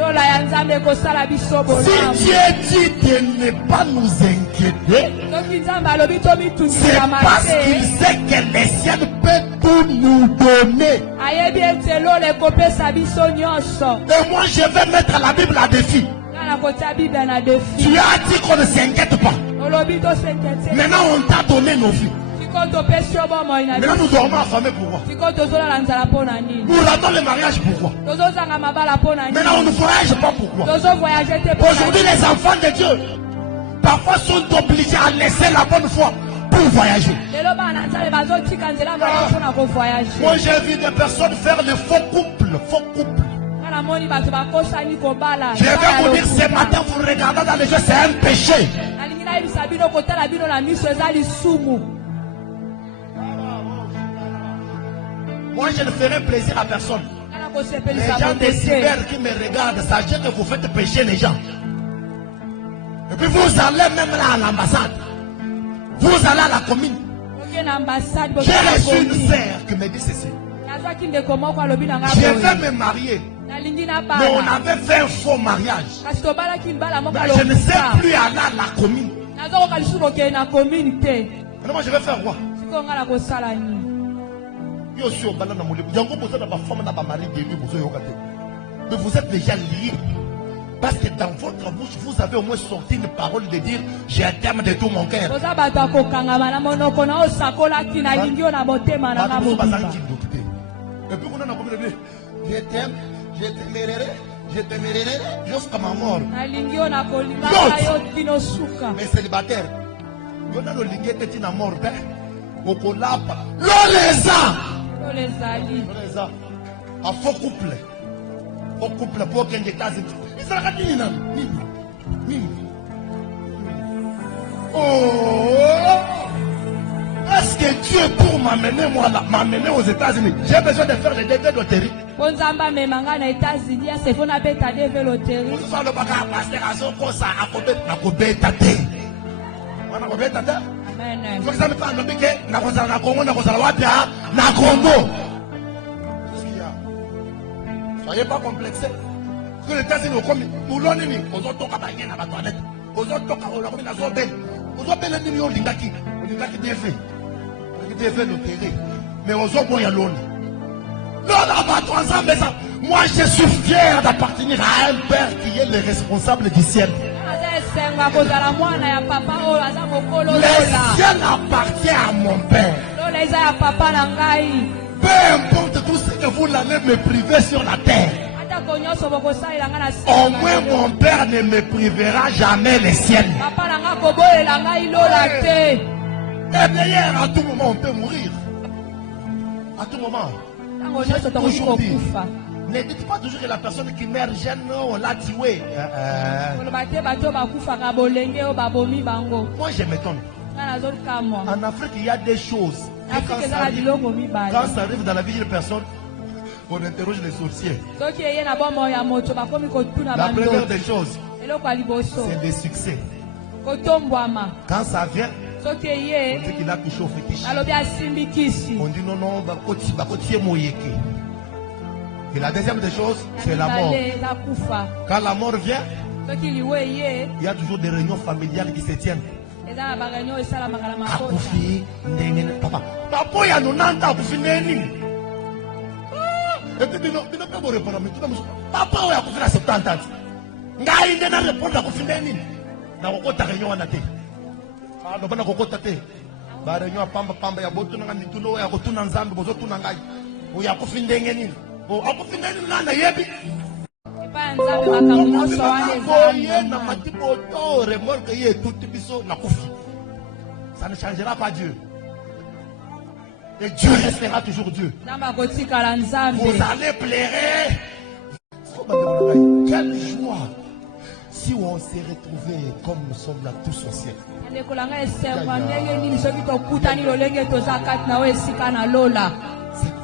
lola ya nzambe ekosala biso Si bolamu. Dieu dit de ne pas nous inquiéter, soki nzambe alobi c'est tomitungikama parce qu'il te sait que le ciel peut tout nous donner. ayebi ete lola ekopesa biso nyonso. Et moi, je vais mettre la Bible à défi. nga na kotia bible na defi. Tu as dit qu'on ne s'inquiète pas. olobi tosekete Maintenant, on t'a donné nos vies. sikoyo topesi yo bomoi na Maintenant, biso. nous dormons affamés. Pourquoi? sikoyo tozolala nzala mpo na nini. Nous ratons le mariage. Pourquoi? tozozanga mabala mpo na Maintenant, on nini. ne voyage pas. Pourquoi? tozovoyage te mpo na Aujourd'hui, nini. les enfants de Dieu, parfois, sont obligés à laisser la bonne foi pour voyager. lelo bana nzambe bazotika nzela bango mpona kovoyage. Moi, j'ai vu des personnes faire le faux couple. Faux couple. nga namoni bato bakosani kobala. Je vais vous dire ce matin, vous regardez dans les yeux, c'est un péché. nalingi nayebisa bino kotala bino na miso eza lisumu. Moi, je ne ferai plaisir à personne. nga na Les kosepelisa gens moto des te. cyber qui me regardent, sachez que vous faites pécher les gens. Et puis vous allez même là à l'ambassade. Vous allez à la commune. oke na ambassade J'ai reçu une bokomi. sœur qui me dit ceci. nazwaki ndeko moko alobi na nga Je boye. vais me marier. Mais on avait fait un faux mariage. Mais je ne sais plus aller à la commune. Alors moi je vais faire quoi? Mais vous êtes déjà liés. Parce que dans votre bouche, vous avez au moins sorti une parole de dire j'ai un terme de tout mon cœur. Et puis on a dit je t'aime, je t'aimerai, je t'aimerai jusqu'à ma mort. Mais célibataire, on a le ligue qui est mort. Au colapa. L'oleza. Un faux couple. Faux couple pour qu'il y ait des États-Unis. Oh! Est-ce que Dieu pour m'amener moi là, m'amener aux États-Unis? J'ai besoin de faire les DV loterie. Vous savez le bagage pasteur à son cause à Akobé Tate. Amen. Vous savez pas le biquet, na Congo, na Congo. Soyez pas complexés. Que les États-Unis ont commis, nous l'on est mis, aux autres à baigner dans la toilette, aux autres à la commis dans la zone, aux autres les millions d'Ingaki, l'Ingaki défait, l'Ingaki l'opéré, mais aux autres, il y a l'on. Moi, je suis fier d'appartenir à un père qui est le responsable du ciel. Le ciel appartient à mon père. Peu importe tout ce que vous l'allez me priver sur la terre. Au moins mon père ne me privera jamais le ciel. Et d'ailleurs, à tout moment on peut mourir. À tout moment. Toujours dire, ne dites pas toujours que la personne qui meurt jeune, on l'a tué. Moi je m'étonne. En Afrique il y a des choses. Quand ça arrive dans la vie d'une personne, on interroge les sorciers. La première des choses, c'est le succès. Quand ça vient, on dit qu'il a touché au fétiche. On dit non, non, et la deuxième des choses, c'est la mort. Quand la mort vient, il y a toujours des réunions familiales qui se tiennent. Papa, papa, il y a 90 ans, et puis, papa, il y a 70 ans. Il y a répondre à Kofineni. Na kokota réunion wana te. Ah, no bana kokota te. Ba réunion pamba ya botu na mituno ya kotuna nzambe bozo tuna ngai. O ya kofindenge nini? O akofindeni nana yebi. Epa nzambe makambo so wane nzambe. Na matibo to remorque ye tout biso na kofi. Ça ne changera pas Dieu. Et Dieu restera toujours Dieu. Vous allez pleurer. Quelle joie si on s'est retrouvés comme nous sommes là tous au ciel.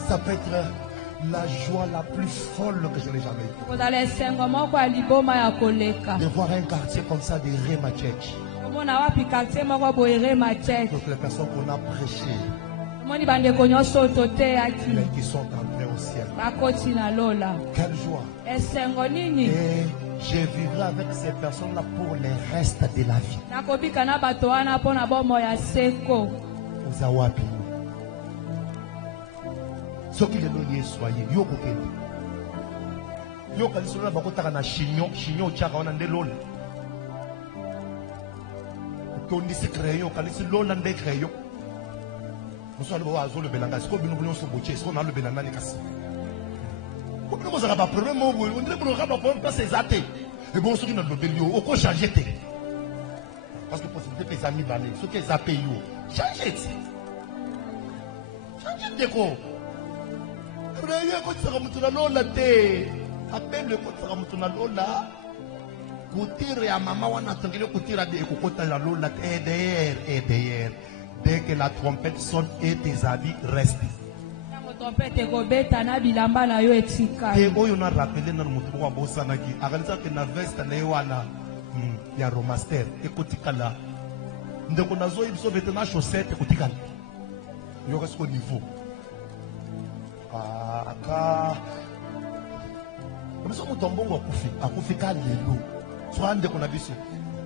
Ça peut être la joie la plus folle que je n'ai jamais eue. De voir un quartier comme ça de Rema Church. Donc les personnes qu'on a prêchées, mais qui sont entrés au ciel. Quelle joie. Et je vivrai avec ces personnes-là pour le reste de la vie. Vous avez appris. Ce qui est le soyez. Yo kokeli. Yo kalisona bakotaka na chignon chaka wana ndelona. Tondi se crayon kalisi lola nde crayon. Nous allons voir le belanga. Est-ce que nous voulons se boucher? Est-ce qu'on a le belanga les casses? Comment vous avez pas problème? On dirait que nous avons pas problème. C'est athée. Et bon, ceux qui n'ont pas de lieu, on peut changer. Parce que possibilité des amis valés, ceux qui ont payé, changez. Changez de déco. Appelle le côté de la Koutire à maman, on a entendu le Koutire de Kokota la Lola et derrière. Dès que la trompette sonne et tes habits restent. Et on a rappelé dans le monde de Bossanaki. Agalisa que na veste newana ya romaster. Ekotikala. Ndeko nazo ibso vetena chaussette ekotikala. Yo reste au niveau. Aka. Comme ça, mon tombon a koufi kalelo. Soit un de qu'on a vu ça.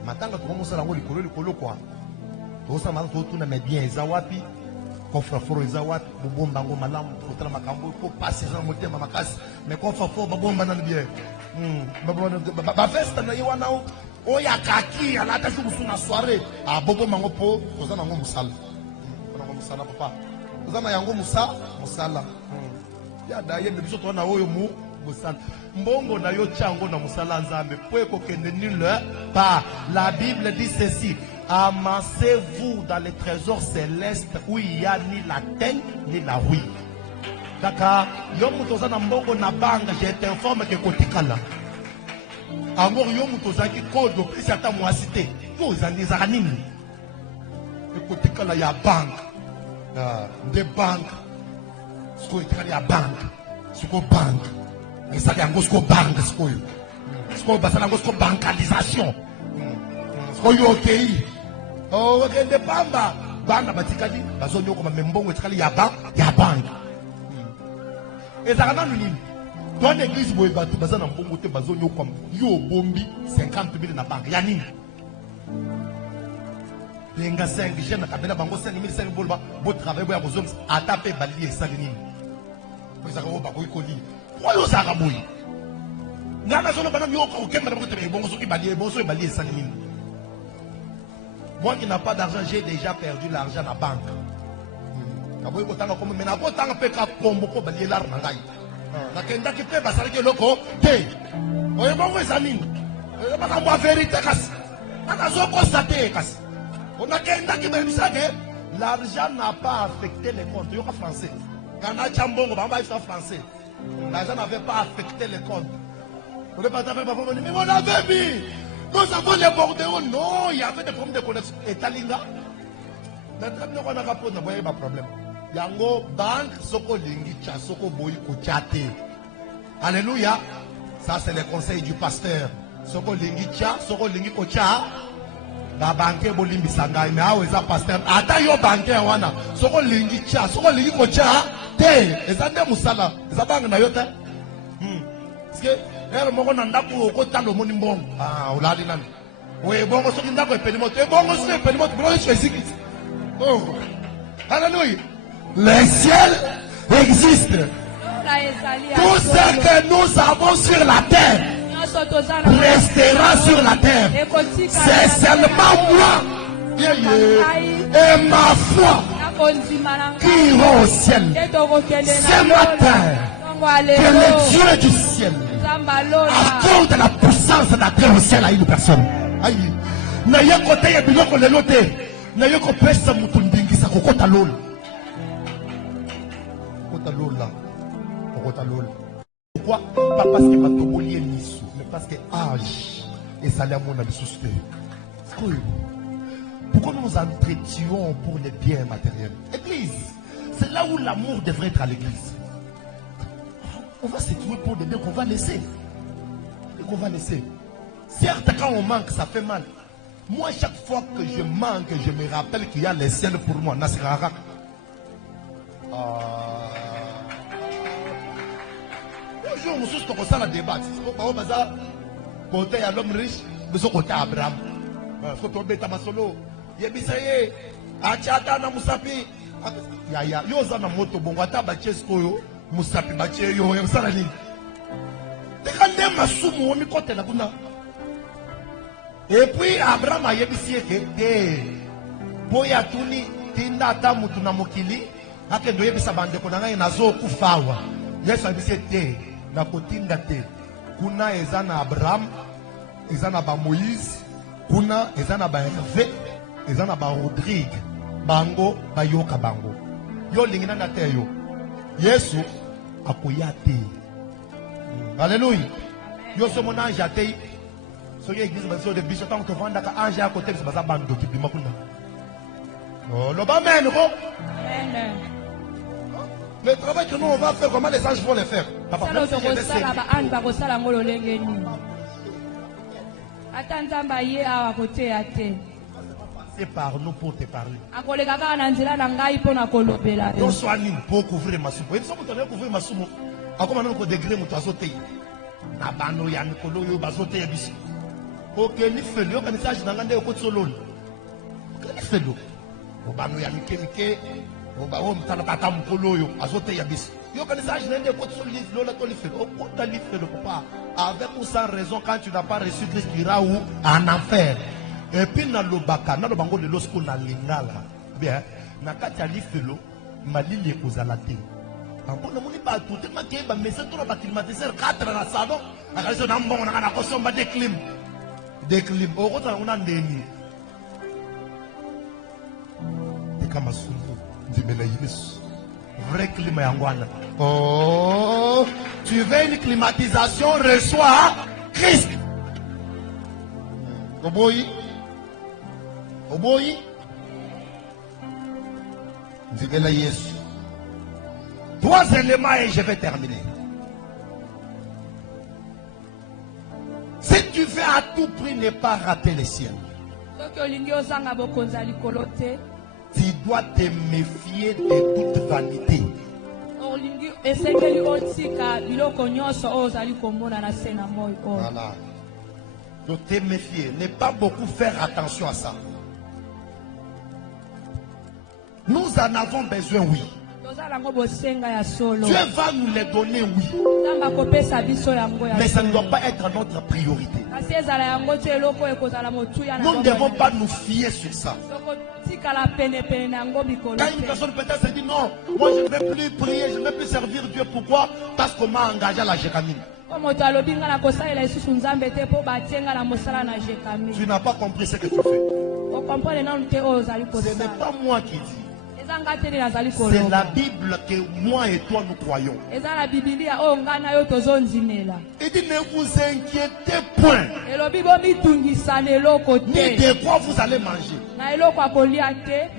Maintenant, quand on s'en va le colo quoi. Tout ça, maintenant, tout le monde bien. Zawapi, coffre fort, Zawapi, boum bango malam, faut makambo, faut passer dans mon thème à ma casse. Mais coffre fort, boum banan bien. Ba festa na yiwana o ya kaki ala ta suna soirée a bobo mango po kozana ngo musala. Na ngo musala papa. Kozana yango musala. Ya da yende biso to na oyo mu musala. Mbongo na yo chango na musala nzambe po ekokende nulle part. La Bible dit ceci: amassez-vous dans les trésors célestes où il y a ni la terre ni la rouille. Kaka yo mutoza na mbongo na banga, je t'informe que kotikala. Angor yo mutoza ki code opesi ata mwasite. Yo zandi za nini? Kotikala ya bank. De bank. Sko itikala ya bank. Sko bank. Esa yango sko bank sko yo. Sko basana ngo sko bankalisation. Sko yo okei. Oh, de bamba. Banga batikali bazo nyoko ma mbongo itikala ya bank. Et ça va nous dire, dans l'église, vous avez besoin d'un bon côté, bazo yo comme yo bombi 50 000 na banque. Yani, lenga 5 jeunes kabela bango 5 000 5 bolba, beau travail boya bozom a taper balier salini. Vous avez ba koy koli. Pourquoi yo ça raboui? Ngana solo bana yo ko kemba ko te bongo so ki balier, bongo so balier salini. Moi qui n'a pas d'argent, j'ai déjà perdu l'argent à la banque. Kaboy ko tanga ko mena ko tanga pe ka kombo ko balier lar na ngai. Na kenda ki pe basala ke loko te. Oye bongo examine. Oye ba ka mo vérité kas. Na zo constater kas. On a kenda ki be bisage. L'argent n'a pas affecté les comptes. Yo ka français. Quand a chambongo ba ba français. L'argent n'avait pas affecté les comptes. On ne pas faire pas mais on avait mis. Nous avons les bordeaux. Non, il y avait des problèmes de connexion. Et Talinga. Maintenant on a rapport na boye ba problème. Yango bank soko lingi cha soko boy kochate. Alléluia. Ça c'est le conseil du pasteur. Soko lingi cha soko lingi kocha. Ba banke bolimbi sangai mais aweza pasteur ata yo banke wana soko lingi cha soko lingi kocha te ezande musala ezabanga na yo te. Parce que ero moko na ndako ko talo moni mbongo. Ulali nani. We bongo soki ndako epelimoto. E bongo soki epelimoto bro cheziki. Oh. Alléluia. Le ciel existe. Tout ce que nous avons sur la terre restera sur la terre. C'est seulement moi et ma foi qui iront au ciel. Ce matin, que le Dieu du ciel accorde la puissance d'entrer au ciel à une personne. Aïe. N'ayez côté et biloko le lote. N'ayez ko pesa mutu ndingisa kokota lolo. Pourquoi? Pas parce que Batoboli est nisso, mais parce que âge et salaire mon ami susté. Pourquoi nous nous entretuons pour les biens matériels? Église, c'est là où l'amour devrait être à l'église. On va se tuer pour des biens qu'on va laisser. Et qu'on va laisser. Certes, quand on manque, ça fait mal. Moi, chaque fois que je manque, je me rappelle qu'il y a les ciels pour moi. Nasrara. Bonjour, monsieur, je te la débat. Côté à l'homme riche, mais ce côté à Abraham. Faut tomber ta masolo. Yebisaye, achata na musapi. Ya, yoza na moto bongo ataba chesko yo, musapi bache yo, yamsala nini. Tekande masumu omi kote na kuna. Et puis Abraham a yebisi eke, boya tuni tinda ta mutu na mokili. Ake ndo yebisa bandeko na ngai nazo kufawa. Yesu abisi te na kotinda te. Kuna ezana Abraham, ezana ba Moïse, kuna ezana ba Hervé, ezana ba Rodrigue, bango bayoka bango. Yo lingina na te yo. Yesu akoya te. Alléluia. Yo somo na anja te. Soki église baso de bishop tant que vanda ka anja à côté c'est baza bando ki bima kuna. Oh, le bas men ko. Amen. Le travail que nous on va faire, comment les anges vont le faire? Papa, même si c'est par nous pour te parler. Non, soit nous pour couvrir ma soupe. Et si on couvrir ma soupe, à comment on degré mon oiseau. na bano ya mikolo yo bazote ya biso. Ok, ni felo kan sa jina ngande ko tsololo. Ok, ni felo. O bano ya mike o ba o mtana tata mkolo yo azote ya biso. Yo kan sa jina ngande ko tsololo lola to li felo. O ko ta li felo papa. Avec ou sans raison, quand tu n'as pas reçu Christ, tu iras où? En enfer. Et puis na lobaka na lobango de losko na lingala. Bien, na kati li felo malili kozala te. Encore moni ba tout te maké ba mais c'est trop ba climatiseur 4 na salon. Akaso na mbongo na kosomba de clim. De clim. O ko ta una ndeni. Te kama sungu ndimela Yesu. Vrai climat yangwana. Oh, tu veux une climatisation, reçois Christ. Oboyi. Oboyi. Ndimela Yesu. 3 éléments et je vais terminer. Si tu veux à tout prix ne pas rater les cieux, tu dois te méfier de toute vanité. Voilà. Donc te méfier, ne pas beaucoup faire attention à ça. Nous en avons besoin, oui. Dieu va nous les donner, oui. Mais ça ne doit pas être notre priorité. Nous ne devons pas nous fier sur ça. Quand une personne peut-être se dit non, moi je ne vais plus prier, je ne vais plus servir Dieu. Pourquoi? Parce qu'on m'a engagé à la Jécamine. Tu n'as pas compris ce que tu fais. Ce n'est pas moi qui dis. C'est la Bible que moi et toi nous croyons. Il dit ne vous inquiétez point. Ni de quoi vous allez manger.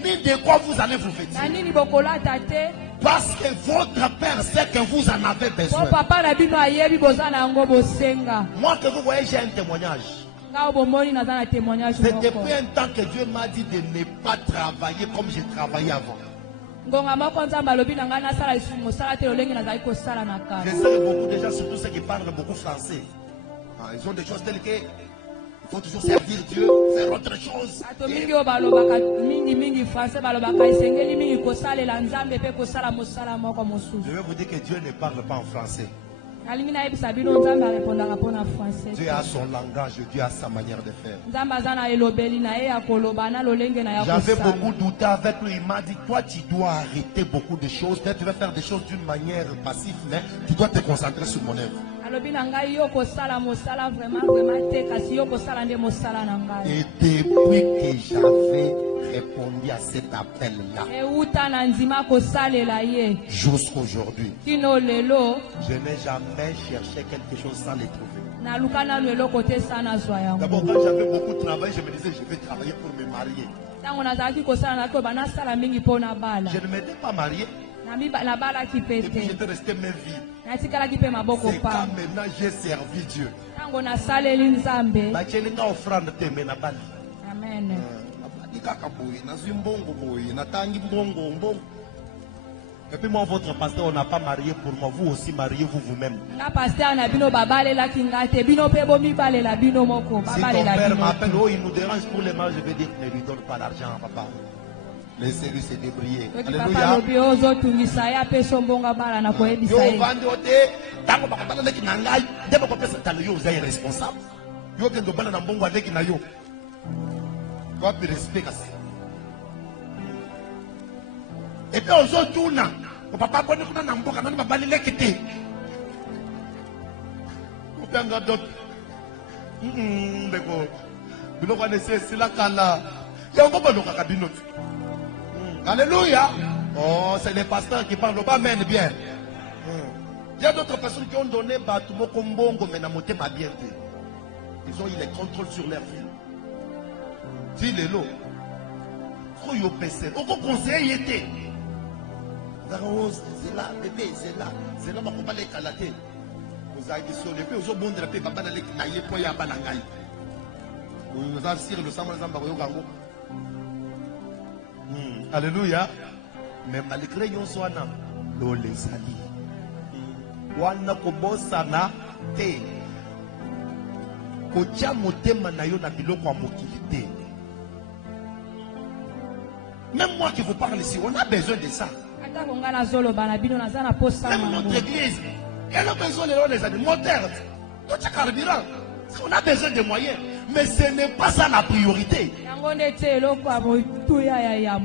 Ni de quoi vous allez vous vêtir. Parce que votre Père sait que vous en avez besoin. Moi que vous voyez, j'ai un témoignage. C'est depuis un temps que Dieu m'a dit de ne pas travailler comme j'ai travaillé avant. Je sais beaucoup de gens, surtout ceux qui parlent beaucoup français. Ils ont des choses telles que il faut toujours servir Dieu, faire autre chose. Je vais vous dire que Dieu ne parle pas en français. Dieu a son langage, Dieu a sa manière de faire. J'avais beaucoup douté avec lui. Il m'a dit, toi tu dois arrêter beaucoup de choses. Peut-être tu vas faire des choses d'une manière passive, mais tu dois te concentrer sur mon œuvre. Et depuis que j'avais répondu à cet appel-là, jusqu'à aujourd'hui, je n'ai jamais cherché quelque chose sans le trouver. D'abord, quand j'avais beaucoup de travail, je me disais, je vais travailler pour me marier. Je ne m'étais pas marié. Et puis j'étais resté ma vie. C'est quand maintenant j'ai servi Dieu. Amen. Et puis moi, votre pasteur, on n'a pas marié pour moi. Vous aussi, mariez-vous vous-même. Si ton père m'appelle, oh, il nous dérange pour les mariages, je vais dire, ne lui donne pas d'argent, papa. Laissez-lui se débrouiller. Alléluia. Responsable. Et puis on se tourne. Papa connaît qu'on a un peu quand on va balayer les quittés. On peut en garder d'autres. D'accord. Vous ne connaissez c'est la cala. Il y a un peu de cabinot. Alléluia. Oh, c'est les pasteurs qui parlent. Amen, bien. Il y a d'autres personnes qui ont donné Batumo Kombongo, mais n'a monté ma bien. Ils ont eu les contrôles sur leur vie. Dis-le-le. Faut y opérer. Au conseil, il était. C'est là, bébé, c'est là. C'est là, ma compagne est calatée. Vous avez dit sur le pays, vous avez bon drapé, papa n'a pas naïe, pour y avoir la gaille. Vous avez tiré le sang, vous avez gango. Alléluia. Mais malgré yon soana, l'eau les salit. Wana kobosana te. kotia motema na yo na biloko ya mokili te. Même moi qui vous parle ici, on a besoin de ça. Même notre église, elle a besoin des amis modernes. Tout ce carburant, on a besoin de moyens. Mais ce n'est pas ça la priorité.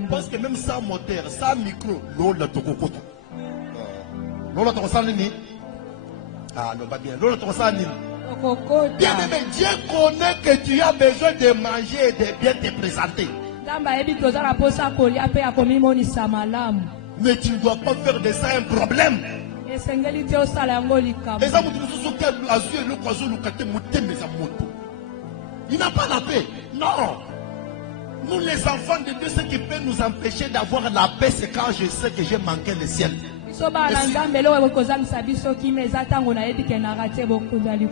Parce que même sans moteur, sans micro, l'eau tokokoto. L'eau tokosanini. Ah non, pas bien. L'eau tokosanini. Bien aimé, Dieu connaît que tu as besoin de manger et de bien te présenter. Mais tu ne dois pas faire de ça un problème. Il n'a pas la paix. Non. Nous les enfants de Dieu, ce qui peut nous empêcher d'avoir la paix, c'est quand je sais que j'ai manqué le ciel.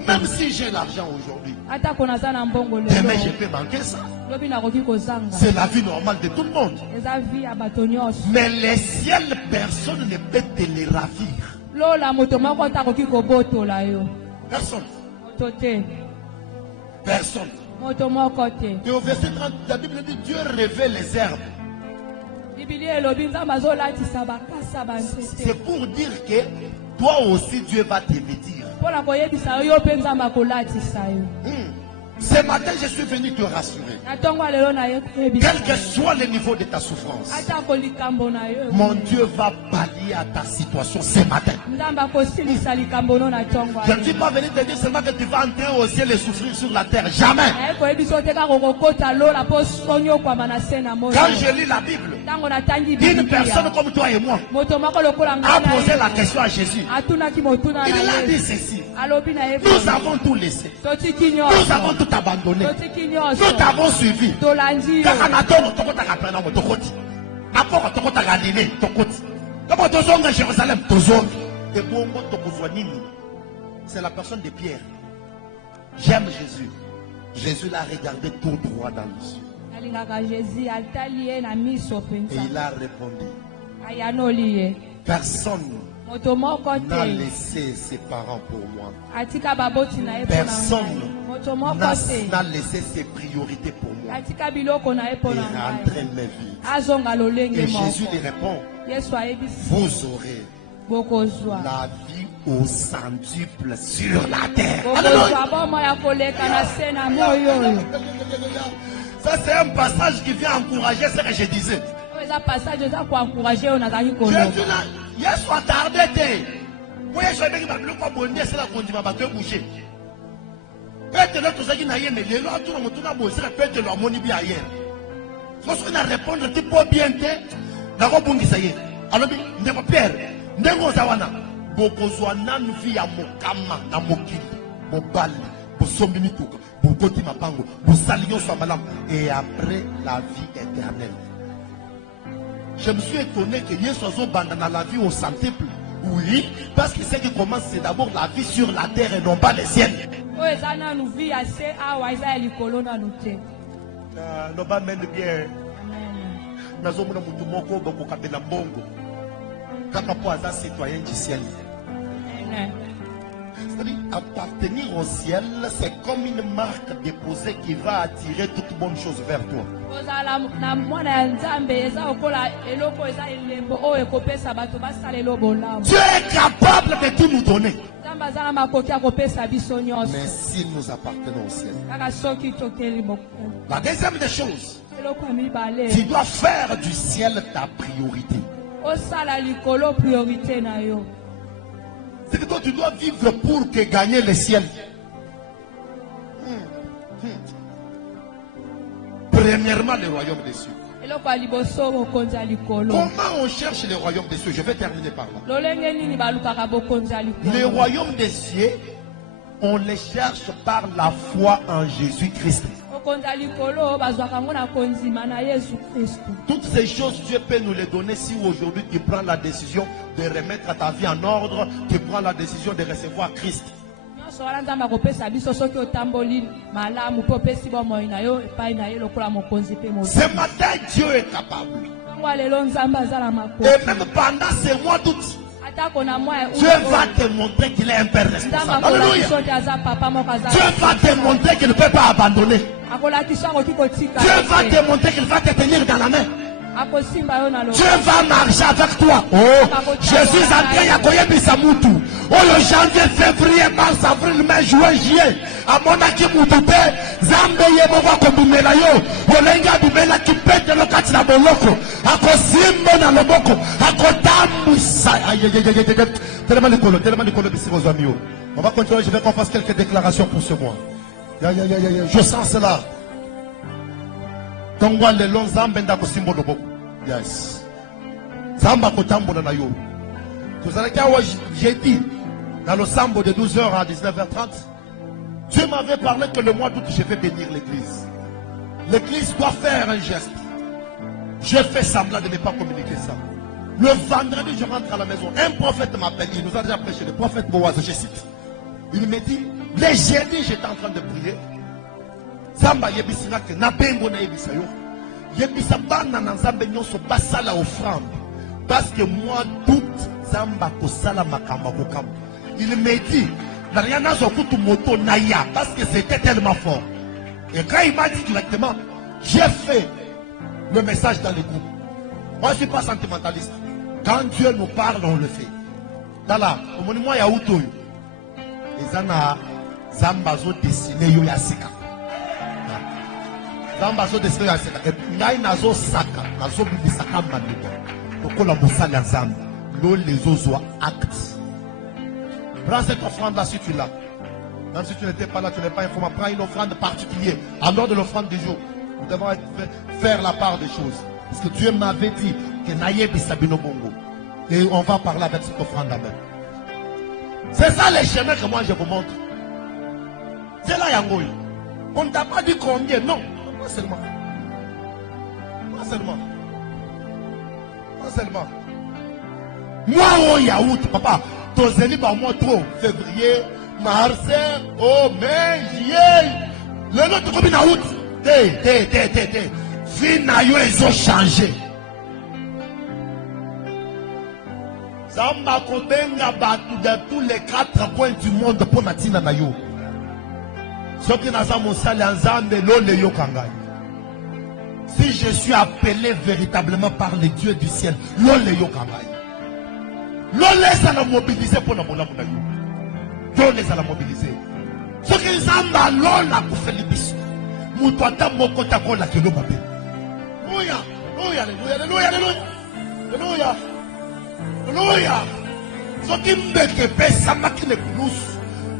Même si j'ai l'argent aujourd'hui, demain je peux manquer ça. C'est la vie normale de tout le monde. Mais les ciel, personne ne peut te les ravir. Personne. Personne. Et au verset 30, la Bible dit Dieu révèle les herbes. C'est pour dire que toi aussi Dieu va te vêtir. Ce matin, je suis venu te rassurer. Quel que soit le niveau de ta souffrance, mon Dieu va pallier à ta situation ce matin. Je ne suis pas venu te dire seulement que tu vas entrer au ciel et souffrir sur la terre. Jamais. Quand je lis la Bible, une personne comme toi et moi a posé la question à Jésus. Il a dit ceci. Nous avons tout laissé. Nous avons tout abandonné. Nous t'avons suivi. C'est la personne de Pierre. J'aime Jésus. Jésus l'a regardé tout droit dans les yeux. Et il a répondu. Personne n'a laissé ses parents pour moi. Personne n'a laissé ses priorités pour moi. Et rentré ma vie. Et Jésus lui répond, vous aurez la vie au centuple sur la terre. Ça c'est un passage qui vient encourager ce que je disais. Yes, soit tardé. Moi, je suis venu à Bleu Kabonde, c'est la conduite à deux bouchées. Peut-être que tout ça qui n'a rien, mais les lois, tout le monde a bossé, peut-être leur moni bien hier. Lorsqu'on a répondu, tu peux bien te, d'accord, bon, ça y est. Alors, ne pas perdre, ne pas sawana. Bokozwana, nous vit à Mokama, à Mokili, Mobali, Bosombimituka, Bokoti Mapango, Bosalion Samalam, et après la vie éternelle. Je me suis étonné que Yesu banda dans la vie au centuple. Oui, parce que ce qui commence, c'est d'abord la vie sur la terre et non pas le ciel. Non, pas même bien. Nous sommes citoyen du ciel. C'est-à-dire, appartenir au ciel, c'est comme une marque déposée qui va attirer toute bonne chose vers toi. Dieu est capable de tout nous donner. Mais si nous appartenons au ciel. La deuxième des choses, tu dois faire du ciel ta priorité. C'est que toi tu dois vivre pour que gagner le ciel. Premièrement, le royaume des cieux. Comment on cherche le royaume des cieux? Je vais terminer par là. Le royaume des cieux, on les cherche par la foi en Jésus-Christ. Toutes ces choses, Dieu peut nous les donner si aujourd'hui tu prends la décision de remettre ta vie en ordre, tu prends la décision de recevoir Christ. Ce matin, Dieu est capable. Et même pendant ces mois d'août, Dieu va te montrer qu'il est un père responsable. Alléluia. Dieu va te montrer qu'il ne peut pas abandonner. Dieu va te montrer qu'il va te tenir dans la main. Dieu va marcher avec toi. Oh, Jésus en train de koyebisa mutu. Oh, le janvier, février, mars, avril, mai, juin, juillet. À mon aki mutute, Zambe yebova kobumela yo. Olenga bumela ki pete lokati na boloko. Ako simbo na loboko. Ako tambusa. Tellement l'école bisi vos amis. On va continuer, je vais qu'on fasse quelques déclarations pour ce mois. Je sens cela. Tongwa le long Zambe ndako simbo loboko. Yes. Zamba kotambola na yo. Vous allez voir, j'ai dit dans le sambo de 12h à 19h30, Dieu m'avait parlé que le mois d'août, je vais bénir l'église. L'église doit faire un geste. J'ai fait semblant de ne pas communiquer ça. Le vendredi, je rentre à la maison. Un prophète m'appelle, il nous a déjà prêché, le prophète Boaz, je cite. Il me dit, les jeudis, j'étais en train de prier. Zamba yebisina ke na bengo na yebisa yo. Yebisa bana na nzambe nyonso basala offrande. Parce que moi, tout Zamba kosala makamba kokamba. Il me dit, n'a rien à voir avec moto naya, parce que c'était tellement fort. Et quand il m'a dit directement, j'ai fait le message dans les groupes. Moi, je ne suis pas sentimentaliste. Quand Dieu nous parle, on le fait. Dala, au monument ya utoyo. Et zana Zamba zo dessiné yo yasika. Zamba zo dessiné yo yasika. Et ngai nazo saka, nazo bibisaka mandiko. Tokola musala Zamba. L'eau les ozoa acte. Prends cette offrande-là si tu l'as. Même si tu n'étais pas là, tu n'es pas informé. Prends une offrande particulière. En dehors de l'offrande du jour, nous devons faire la part des choses. Parce que Dieu m'avait dit que Naye Bisabino Bongo. Et on va parler avec cette offrande-là même. C'est ça les chemins que moi je vous montre. C'est là Yangoy. On ne t'a pas dit combien. Non. Pas seulement. Pas seulement. Pas seulement. Moi, au yaourt, papa. Tozeli par mois trop. Février, mars, oh, mai, juillet. Le nôtre combien à août? Té. Finayo, ils ont changé. Zamba kobenga batu de tous les 4 coins du monde pour Natina Nayo. Ce qui n'a pas mon salaire en Zambé, l'ole yo kangai. Si je suis appelé véritablement par les dieux du ciel, l'ole yo kangai. L'on les a mobilisés pour la mobilisation. L'on les a mobilisés. Ce qui Zamba, l'on a pour faire les bis. Moutouata mokota kola ke lo babe. Alléluia. Ce qui mbeke pe samaki le kulus.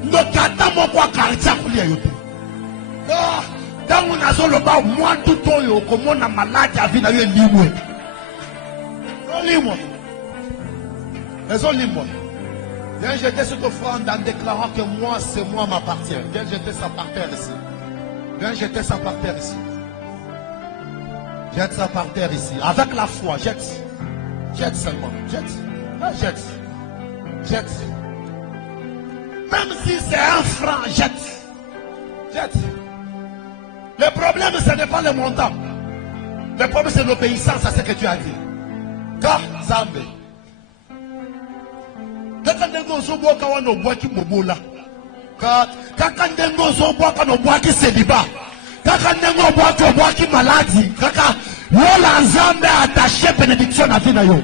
Nokata moko akarita kulia yote. Dans mon azon le bas, moi tout oyo, comme on a malade à vie na yo limwe. Limwe. Raisonnez-moi. Viens jeter cette offrande en déclarant que moi, c'est moi m'appartient. Viens jeter ça par terre ici. Viens jeter ça par terre ici. Jette ça par terre ici. Avec la foi, jette. Jette seulement. Jette. Même si c'est un franc, jette. Le problème, ce n'est pas le montant. Le problème, c'est l'obéissance à ce que tu as dit. Car, Zambé. Kaka ndengo zoboka wana obwaki mobola. Kaka ndengo zoboka no obwaki seliba. Kaka ndengo obwaki maladi. Kaka yola Nzambe attaché bénédiction na vie na yo.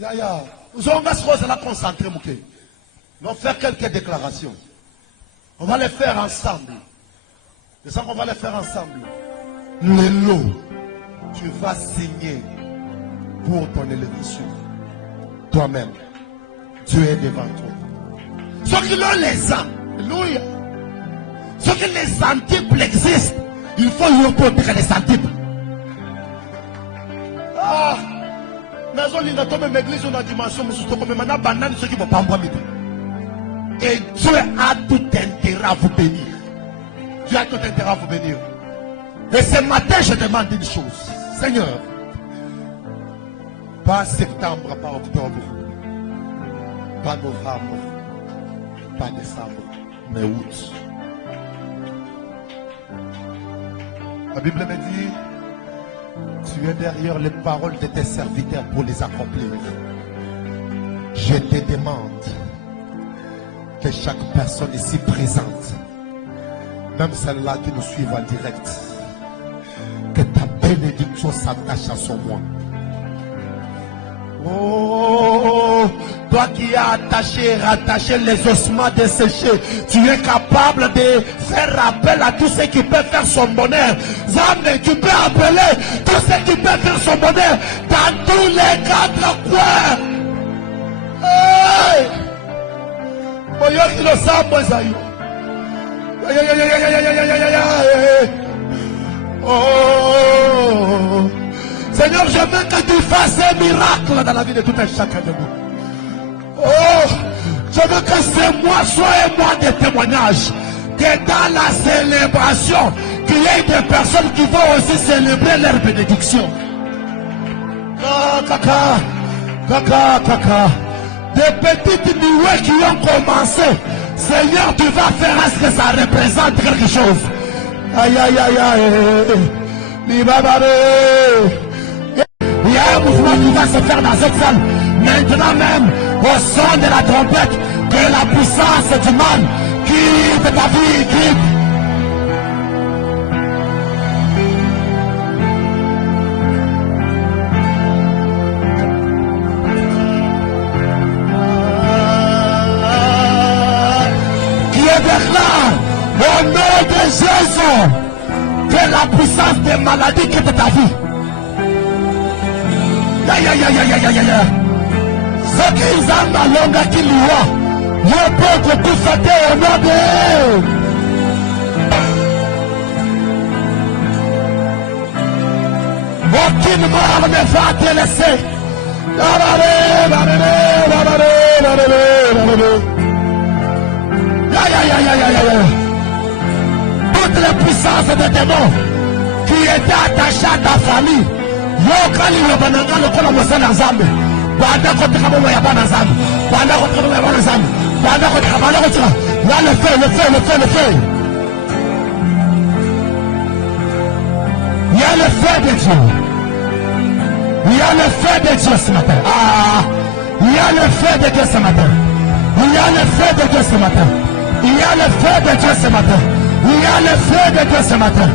Ya. Nous allons se la concentrer mouké. Nous allons faire quelques déclarations. On va les faire ensemble. C'est ça qu'on va les faire ensemble. Lélo, tu vas signer pour ton élévation. Toi-même, Dieu est devant toi. Ceux qui l'ont les ans, alléluia. Ceux qui les centiples existent, il faut y opposer les centiples. Mais on dit que même l'église on a dimension, mais surtout comme maintenant banane ceux qui vont pas me. Et Dieu a tout intérêt à vous bénir. Dieu a tout intérêt à vous bénir. Et ce matin, je demande une chose. Seigneur, pas septembre, pas octobre, pas novembre, pas décembre, mais août. La Bible me dit, Tu es derrière les paroles de tes serviteurs pour les accomplir. Je te demande que chaque personne ici présente, même celle-là qui nous suit en direct, que ta bénédiction s'attache à son moi. Oh, toi qui as attaché et rattaché les ossements desséchés, tu es capable de faire appel à tous ceux qui peuvent faire son bonheur. Zame, tu peux appeler tous ceux qui peuvent faire son bonheur dans tous les quatre coins. Hey! Oh, Seigneur, je veux que tu fasses un miracle dans la vie de tout un chacun de nous. Oh, je veux que ce mois soit un mois de témoignage. Que dans la célébration, qu'il y ait des personnes qui vont aussi célébrer leur bénédiction. Ah, caca, caca, caca. Des petites nuées qui ont commencé. Seigneur, tu vas faire à ce que ça représente quelque chose. Aïe, aïe, aïe, aïe. Il y a un mouvement qui va se faire dans cette salle. Maintenant même, au son de la trompette, que la puissance du mal quitte ta vie, quitte. Au nom de Jésus, que la puissance des maladies quitte ta vie. Ce qu'ils ont dans l'onga qui lui je peux que tout sauter au nom de aucune mort ne va te laisser. Toutes les puissances des démons qui étaient attachées à ta famille, le feu. Il y a le feu de Dieu. Il y a le feu de Dieu ce matin. Ah, il y a le feu de Dieu ce matin. Il y a le feu de Dieu ce matin. Il y a le feu de Dieu ce matin. Il y a le feu de Dieu ce matin.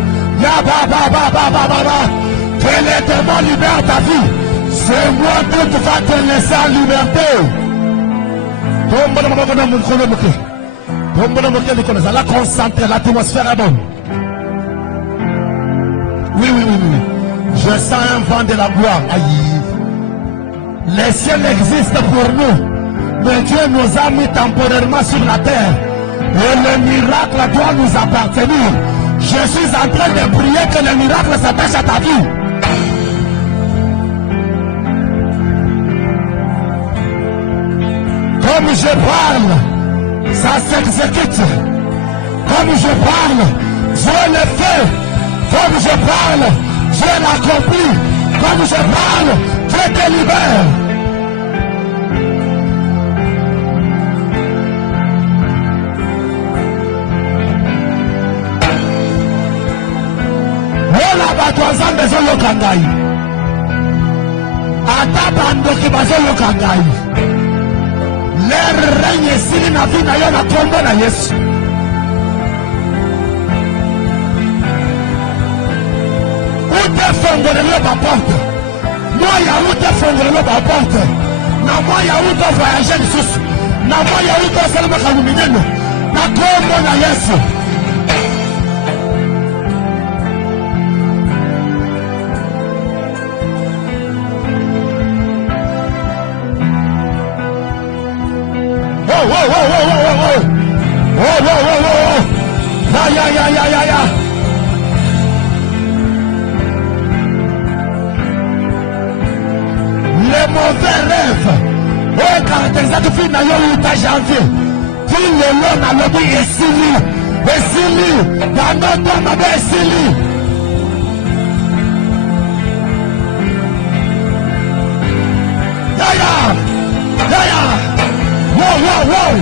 Que l'Éternel libère ta vie. C'est moi tout va te laisser en liberté. La concentrer, l'atmosphère est bonne. Oui. Je sens un vent de la gloire. Aïe. Les ciels existent pour nous. Mais Dieu nous a mis temporairement sur la terre. Et le miracle doit nous appartenir. Je suis en train de prier que le miracle s'attache à ta vie. Comme je parle, ça s'exécute. Comme je parle, Dieu le fait. Comme je parle, Dieu l'accomplit. Comme je parle, Dieu te libère. Leur règne ici na vie na yo na kombo na Yesu. Ute fongolelo ba porte. Moya ute fongolelo ba porte. Na moya ute voyager lisusu. Na moya ute salama kalumineno. Na kombo na Yesu. Ya. Les mauvais rêves. Caractérisé de fin d'ailleurs, il est janvier. Tout le long, on a dit Essili. Dans notre homme, on a Essili. Ya. Wow.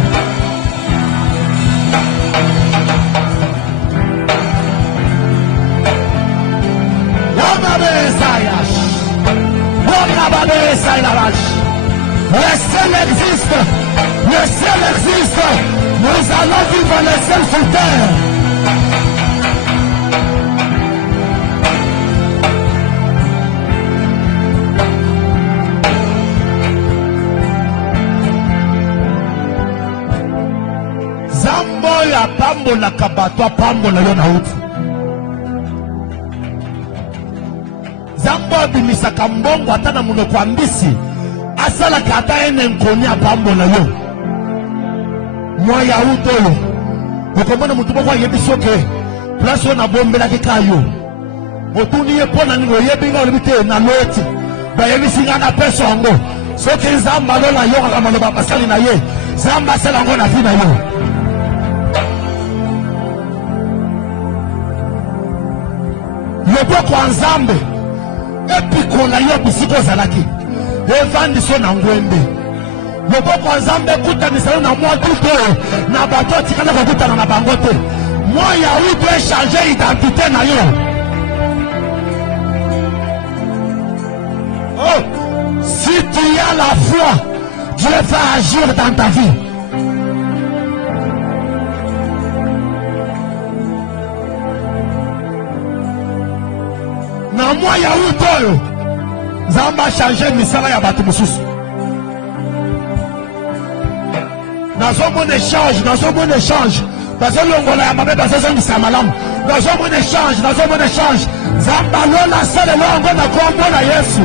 Messiah. nous allons vivre les ciels sur terre. Zambo ya pambo la kabato pambo la yo na uti. Zambo abimisaka mbongo ata na munoko ya mbisi asalaka ata ene nkoni apambo na yo. Mwa ya uti oyo okomona mutu moko ayebi soki place oyo nabombelaki ka yo otuni ye mpo na nini oyebi nga olobi te na loti bayebisi nga na peso yango soki nzambe alola yokaka maloba basali na ye nzambe asala yango na vi na yo. Loboko ya nzambe epikola yo bisika ozalaki evandiso na ngwembe. Loboko ya nzambe ekutanisa yo na mwa duto oyo na bato atikala kokutana na bango te. Mwa ya uto echange identité na yo. Oh, si tu as la foi, Dieu va agir dans ta vie. Na mwa ya uto oyo nzambe achange misala ya bato mosusu. Nazomona échange bazolongola ya mabe bazozongisa malamu. Nazomona échange nzambe alola asalelo yango na kombo na Yesu.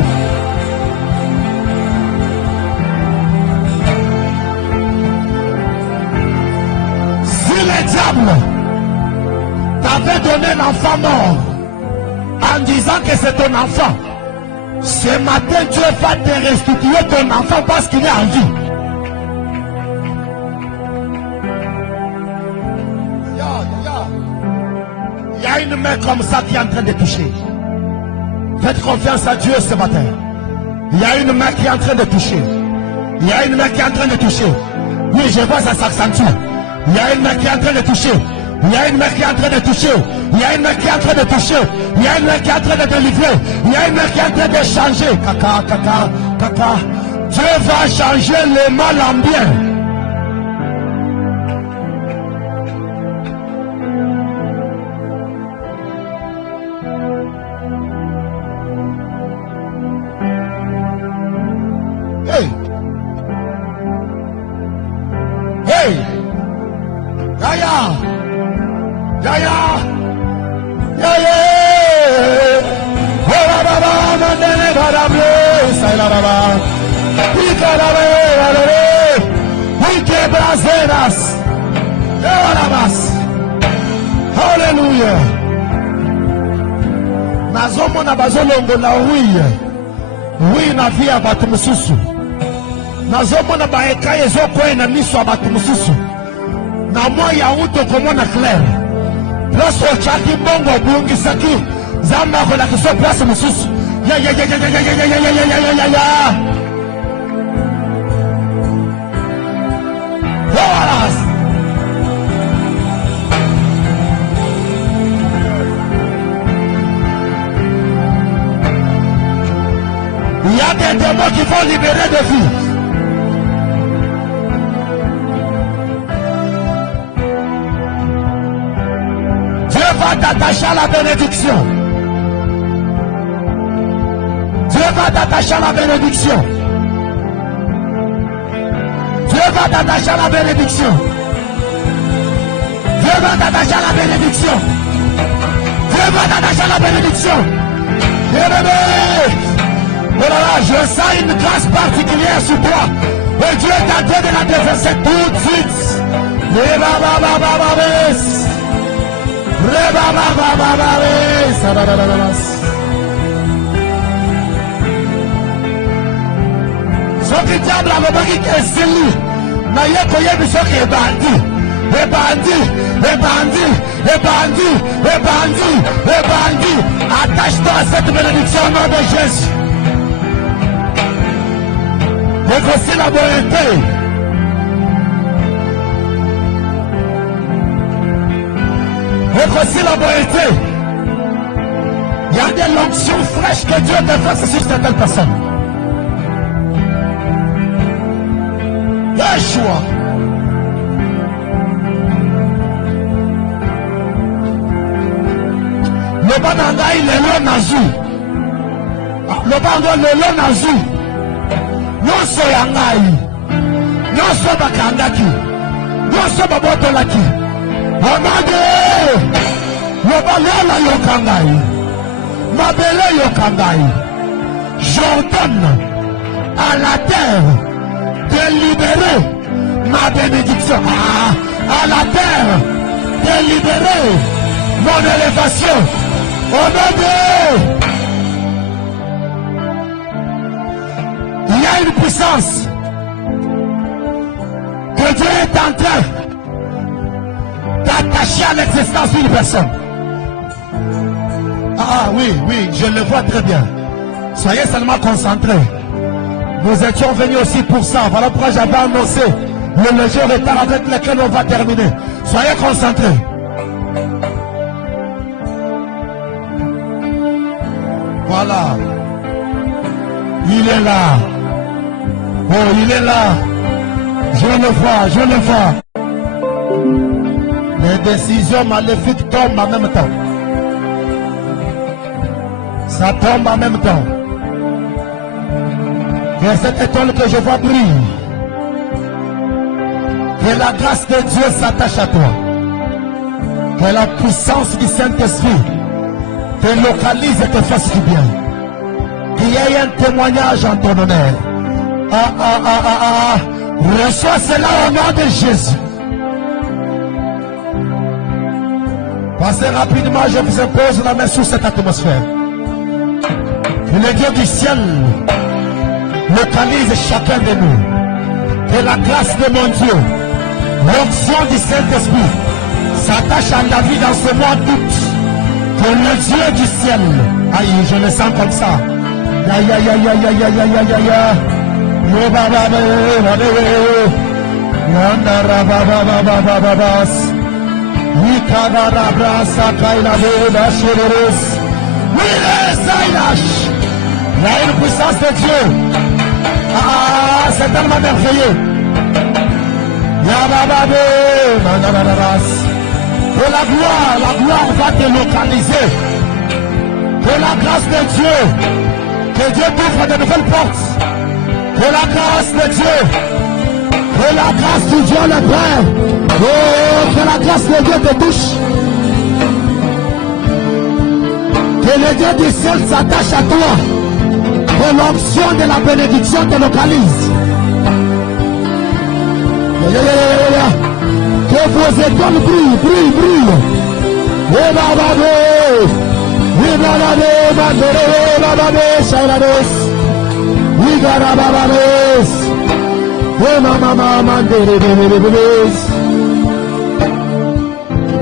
Si le diable t'avait donné l'enfant mort en disant que c'est ton enfant, ce matin Dieu va te restituer ton enfant parce qu'il est en vie. Il y a une main comme ça qui est en train de toucher. Faites confiance à Dieu ce matin. Il y a une main qui est en train de toucher. Il y a une main qui est en train de toucher. Oui, je vois ça s'accentue. Il y a une main qui est en train de toucher. Il y a une main qui est en train de toucher. Il y a une main qui est en train de toucher. Il y a une main qui est en train de délivrer. Il y a une main qui est en train de changer. Kaka. Dieu va changer le mal en bien. Hey. Hallelujah. Nazomona bazolongola oui na vie ya bato mosusu. Nazomona baeka ezokwei na miso ya bato mosusu. Na mwa ya uto komona clair. Place ochaki mbongo bungisaki nzambe akolakisa place mosusu. Ya. Il y a des démons qui vont libérer de vie. Dieu va t'attacher à la bénédiction. Dieu va t'attacher à la bénédiction. Dieu va t'attacher à la bénédiction. Dieu va t'attacher à la bénédiction. Dieu va t'attacher à la bénédiction. Oh là là, je sens une grâce particulière sur toi. Et Dieu est en train de la déverser tout de suite. Soki diable alobaki kesili na ye koyebi soki ebandi. Attache-toi à cette bénédiction au nom de Jésus. Et voici la bonté. Et voici la bonté. Il y a des lonctions fraîches que Dieu déverse sur certaines personnes. Yeshua. Loba nangai lelo nazu. Loba ngo lelo nazu. Nyonso yangai. Nyonso bakangaki. Nyonso babotolaki. Omage. Loba lela yokangai. Mabele yokangai. J'ordonne à la terre de libérer ma bénédiction. À la terre de libérer mon élévation. Au nom de... Il y a une puissance que Dieu est en train d'attacher à l'existence d'une personne. Oui, je le vois très bien. Soyez seulement concentrés. Nous étions venus aussi pour ça. Voilà pourquoi j'avais annoncé le léger retard avec lequel on va terminer. Soyez concentrés. Voilà. Il est là. Oh, il est là. Je le vois, je le vois. Les décisions maléfiques tombent en même temps. Ça tombe en même temps. Que cette étoile que je vois brille. Que la grâce de Dieu s'attache à toi. Que la puissance du Saint-Esprit te localise et te fasse du bien. Qu'il y ait un témoignage en ton honneur. Reçois cela au nom de Jésus. Passez rapidement, je vous impose la main sur cette atmosphère. Que le Dieu du ciel localise chacun de nous. Que la grâce de mon Dieu, l'onction du Saint-Esprit s'attache à la vie dans ce mois d'août. Que le Dieu du ciel, aïe, je le sens comme ça. Aïe, aïe, aïe, aïe, aïe, aïe, aïe, aïe, aïe. Il y a une puissance de Dieu. C'est tellement merveilleux. Que la gloire va te localiser. Que la grâce de Dieu, que Dieu t'ouvre de nouvelles portes. Que la grâce de Dieu, que la grâce du Dieu le Père, que la grâce de Dieu te touche. Que le Dieu du ciel s'attache à toi. Que l'onction de la bénédiction te localise. Que vos étoiles brillent.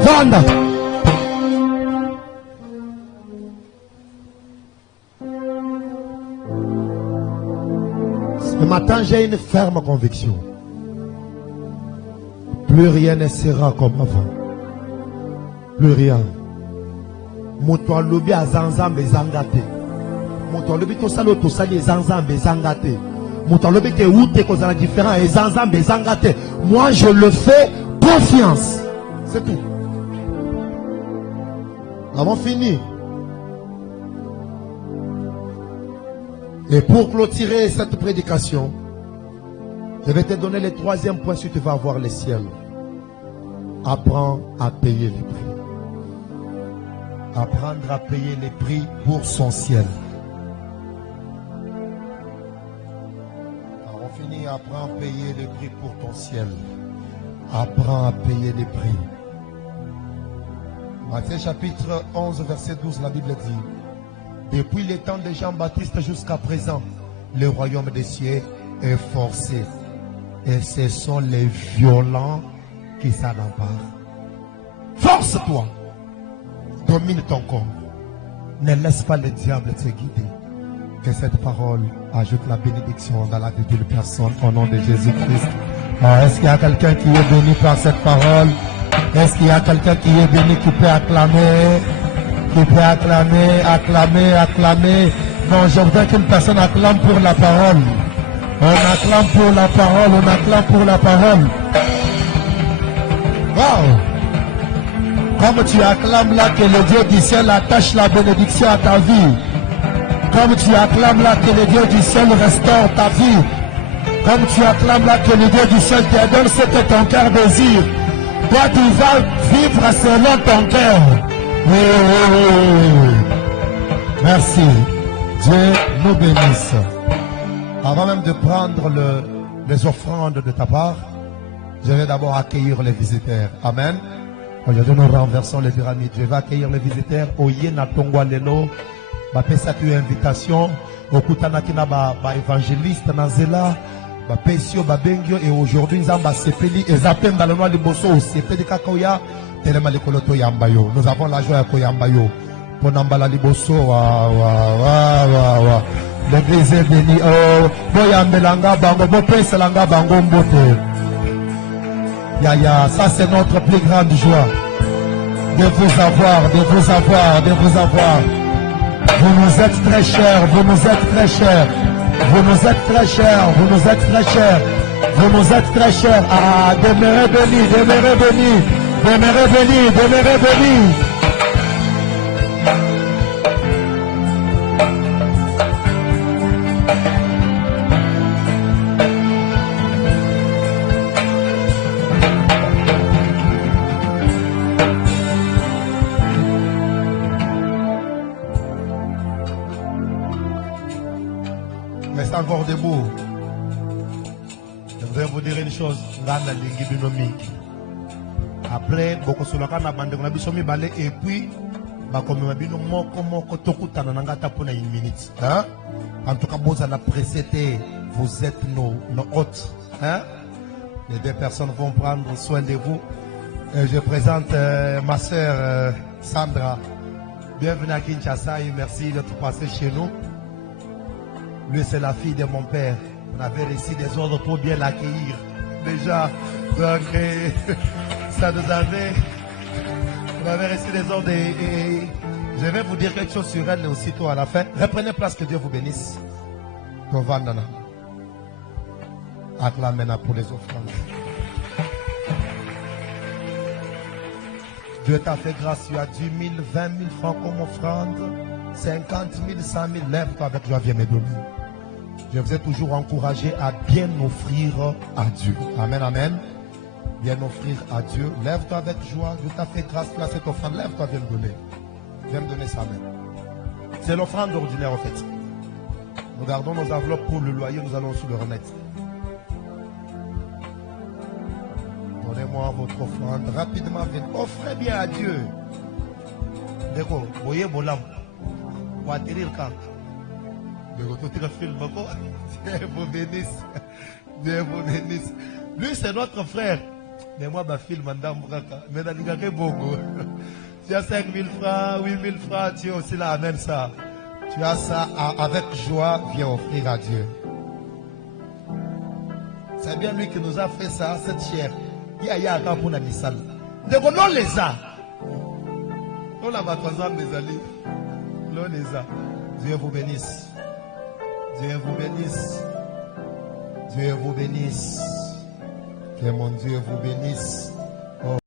Vanda. Ce matin, j'ai une ferme conviction. Plus rien ne sera comme avant. Plus rien. Moto alobi azanzambe zangate. Moto alobi tosalo tosali zanzambe zangate. Moto alobi te ute kozala différent et zanzambe zangate. Moi je le fais confiance. C'est tout. Nous avons fini. Et pour clôturer cette prédication, je vais te donner le troisième point si tu vas voir le ciel. Apprends à payer les prix. Apprendre à payer les prix pour son ciel. Alors on finit, apprends à payer les prix pour ton ciel. Apprends à payer les prix. Matthieu chapitre 11 verset 12, la Bible dit: depuis les temps de Jean-Baptiste jusqu'à présent, le royaume des cieux est forcé. Et ce sont les violents qui s'en emparent. Force-toi. Domine ton corps. Ne laisse pas le diable te guider. Que cette parole ajoute la bénédiction dans la vie d'une personne au nom de Jésus-Christ. Est-ce qu'il y a quelqu'un qui est béni par cette parole? Est-ce qu'il y a quelqu'un qui est béni qui peut acclamer? Qui peut acclamer, acclamer, acclamer? Non, je voudrais qu'une personne acclame pour la parole. On acclame pour la parole, on acclame pour la parole. Wow! Comme tu acclames là que le Dieu du ciel attache la bénédiction à ta vie. Comme tu acclames là que le Dieu du ciel restaure ta vie. Comme tu acclames là que le Dieu du ciel te donne ce que ton cœur désire. Toi tu vas vivre selon ton cœur. Oui, oui, oui, oui. Merci. Dieu nous bénisse. Avant même de prendre les offrandes de ta part, je vais d'abord accueillir les visiteurs. Amen. Aujourd'hui, nous renversons les pyramides. Je vais accueillir les visiteurs. Oye na tongwa lelo. Ba pesa tu invitation. Okutana kina ba évangéliste na zela. Ba pesio ba bengio. Et aujourd'hui, nous avons sepeli. Et zapen dans le noir liboso. Sepeli kakoya. Telema lekoloto yambayo. Nous avons la joie à koyambayo. Ponambala liboso. Wa wa wa wa wa. L'église est bénie. Oh. Boyambelanga bango. Bopeselanga bango mbote. Ça c'est notre plus grande joie de vous avoir, de vous avoir, de vous avoir. Vous nous êtes très chers, vous nous êtes très chers, vous nous êtes très chers, vous nous êtes très chers, vous nous êtes très chers. Ah, demeurez bénis, demeurez bénis, demeurez bénis, demeurez bénis. Restez encore debout. Je voudrais vous dire une chose. Après, beaucoup sur la canne, on a besoin de balai et puis, comme on a besoin de moko tokutana nangata pour une minute. Hein? En tout cas, vous en appréciez, vous êtes nos hôtes. Hein? Les deux personnes vont prendre soin de vous. Et je présente ma sœur Sandra. Bienvenue à Kinshasa et merci d'être passé chez nous. Lui, c'est la fille de mon père. On avait reçu des ordres pour bien l'accueillir. Déjà, donc, ça nous avait... On avait reçu des ordres et je vais vous dire quelque chose sur elle aussitôt à la fin. Reprenez place, que Dieu vous bénisse. Tovandana. Acclamez pour les offrandes. Dieu t'a fait grâce, tu as 10 000, 20 000 francs comme offrande, 50 000, 100 000, lève-toi avec joie, viens me donner. Je vous ai toujours encouragé à bien offrir à Dieu. Amen, amen. Bien offrir à Dieu. Lève-toi avec joie, Dieu t'a fait grâce, tu as cette offrande, lève-toi, viens me donner. Viens me donner ça, amen. C'est l'offrande ordinaire en fait. Nous gardons nos enveloppes pour le loyer, nous allons aussi le remettre. Donnez-moi votre offrande rapidement. Offrez bien à Dieu. D'accord. Voyez mon âme. Pour atterrir quand. Dieu vous bénisse. Dieu vous bénisse. Lui, c'est notre frère. Mais moi, ma fille, madame, mais dans le bongo. Tu as 5 000 francs, 8 000 francs, tu as aussi là, amène ça. Tu as ça avec joie, viens offrir à Dieu. C'est bien lui qui nous a fait ça, cette chair. Il y a un pour la missale. De quoi non les a? On a ma croissance des alliés. Non les a. Dieu vous bénisse. Dieu vous bénisse. Dieu vous bénisse. Que mon Dieu vous bénisse.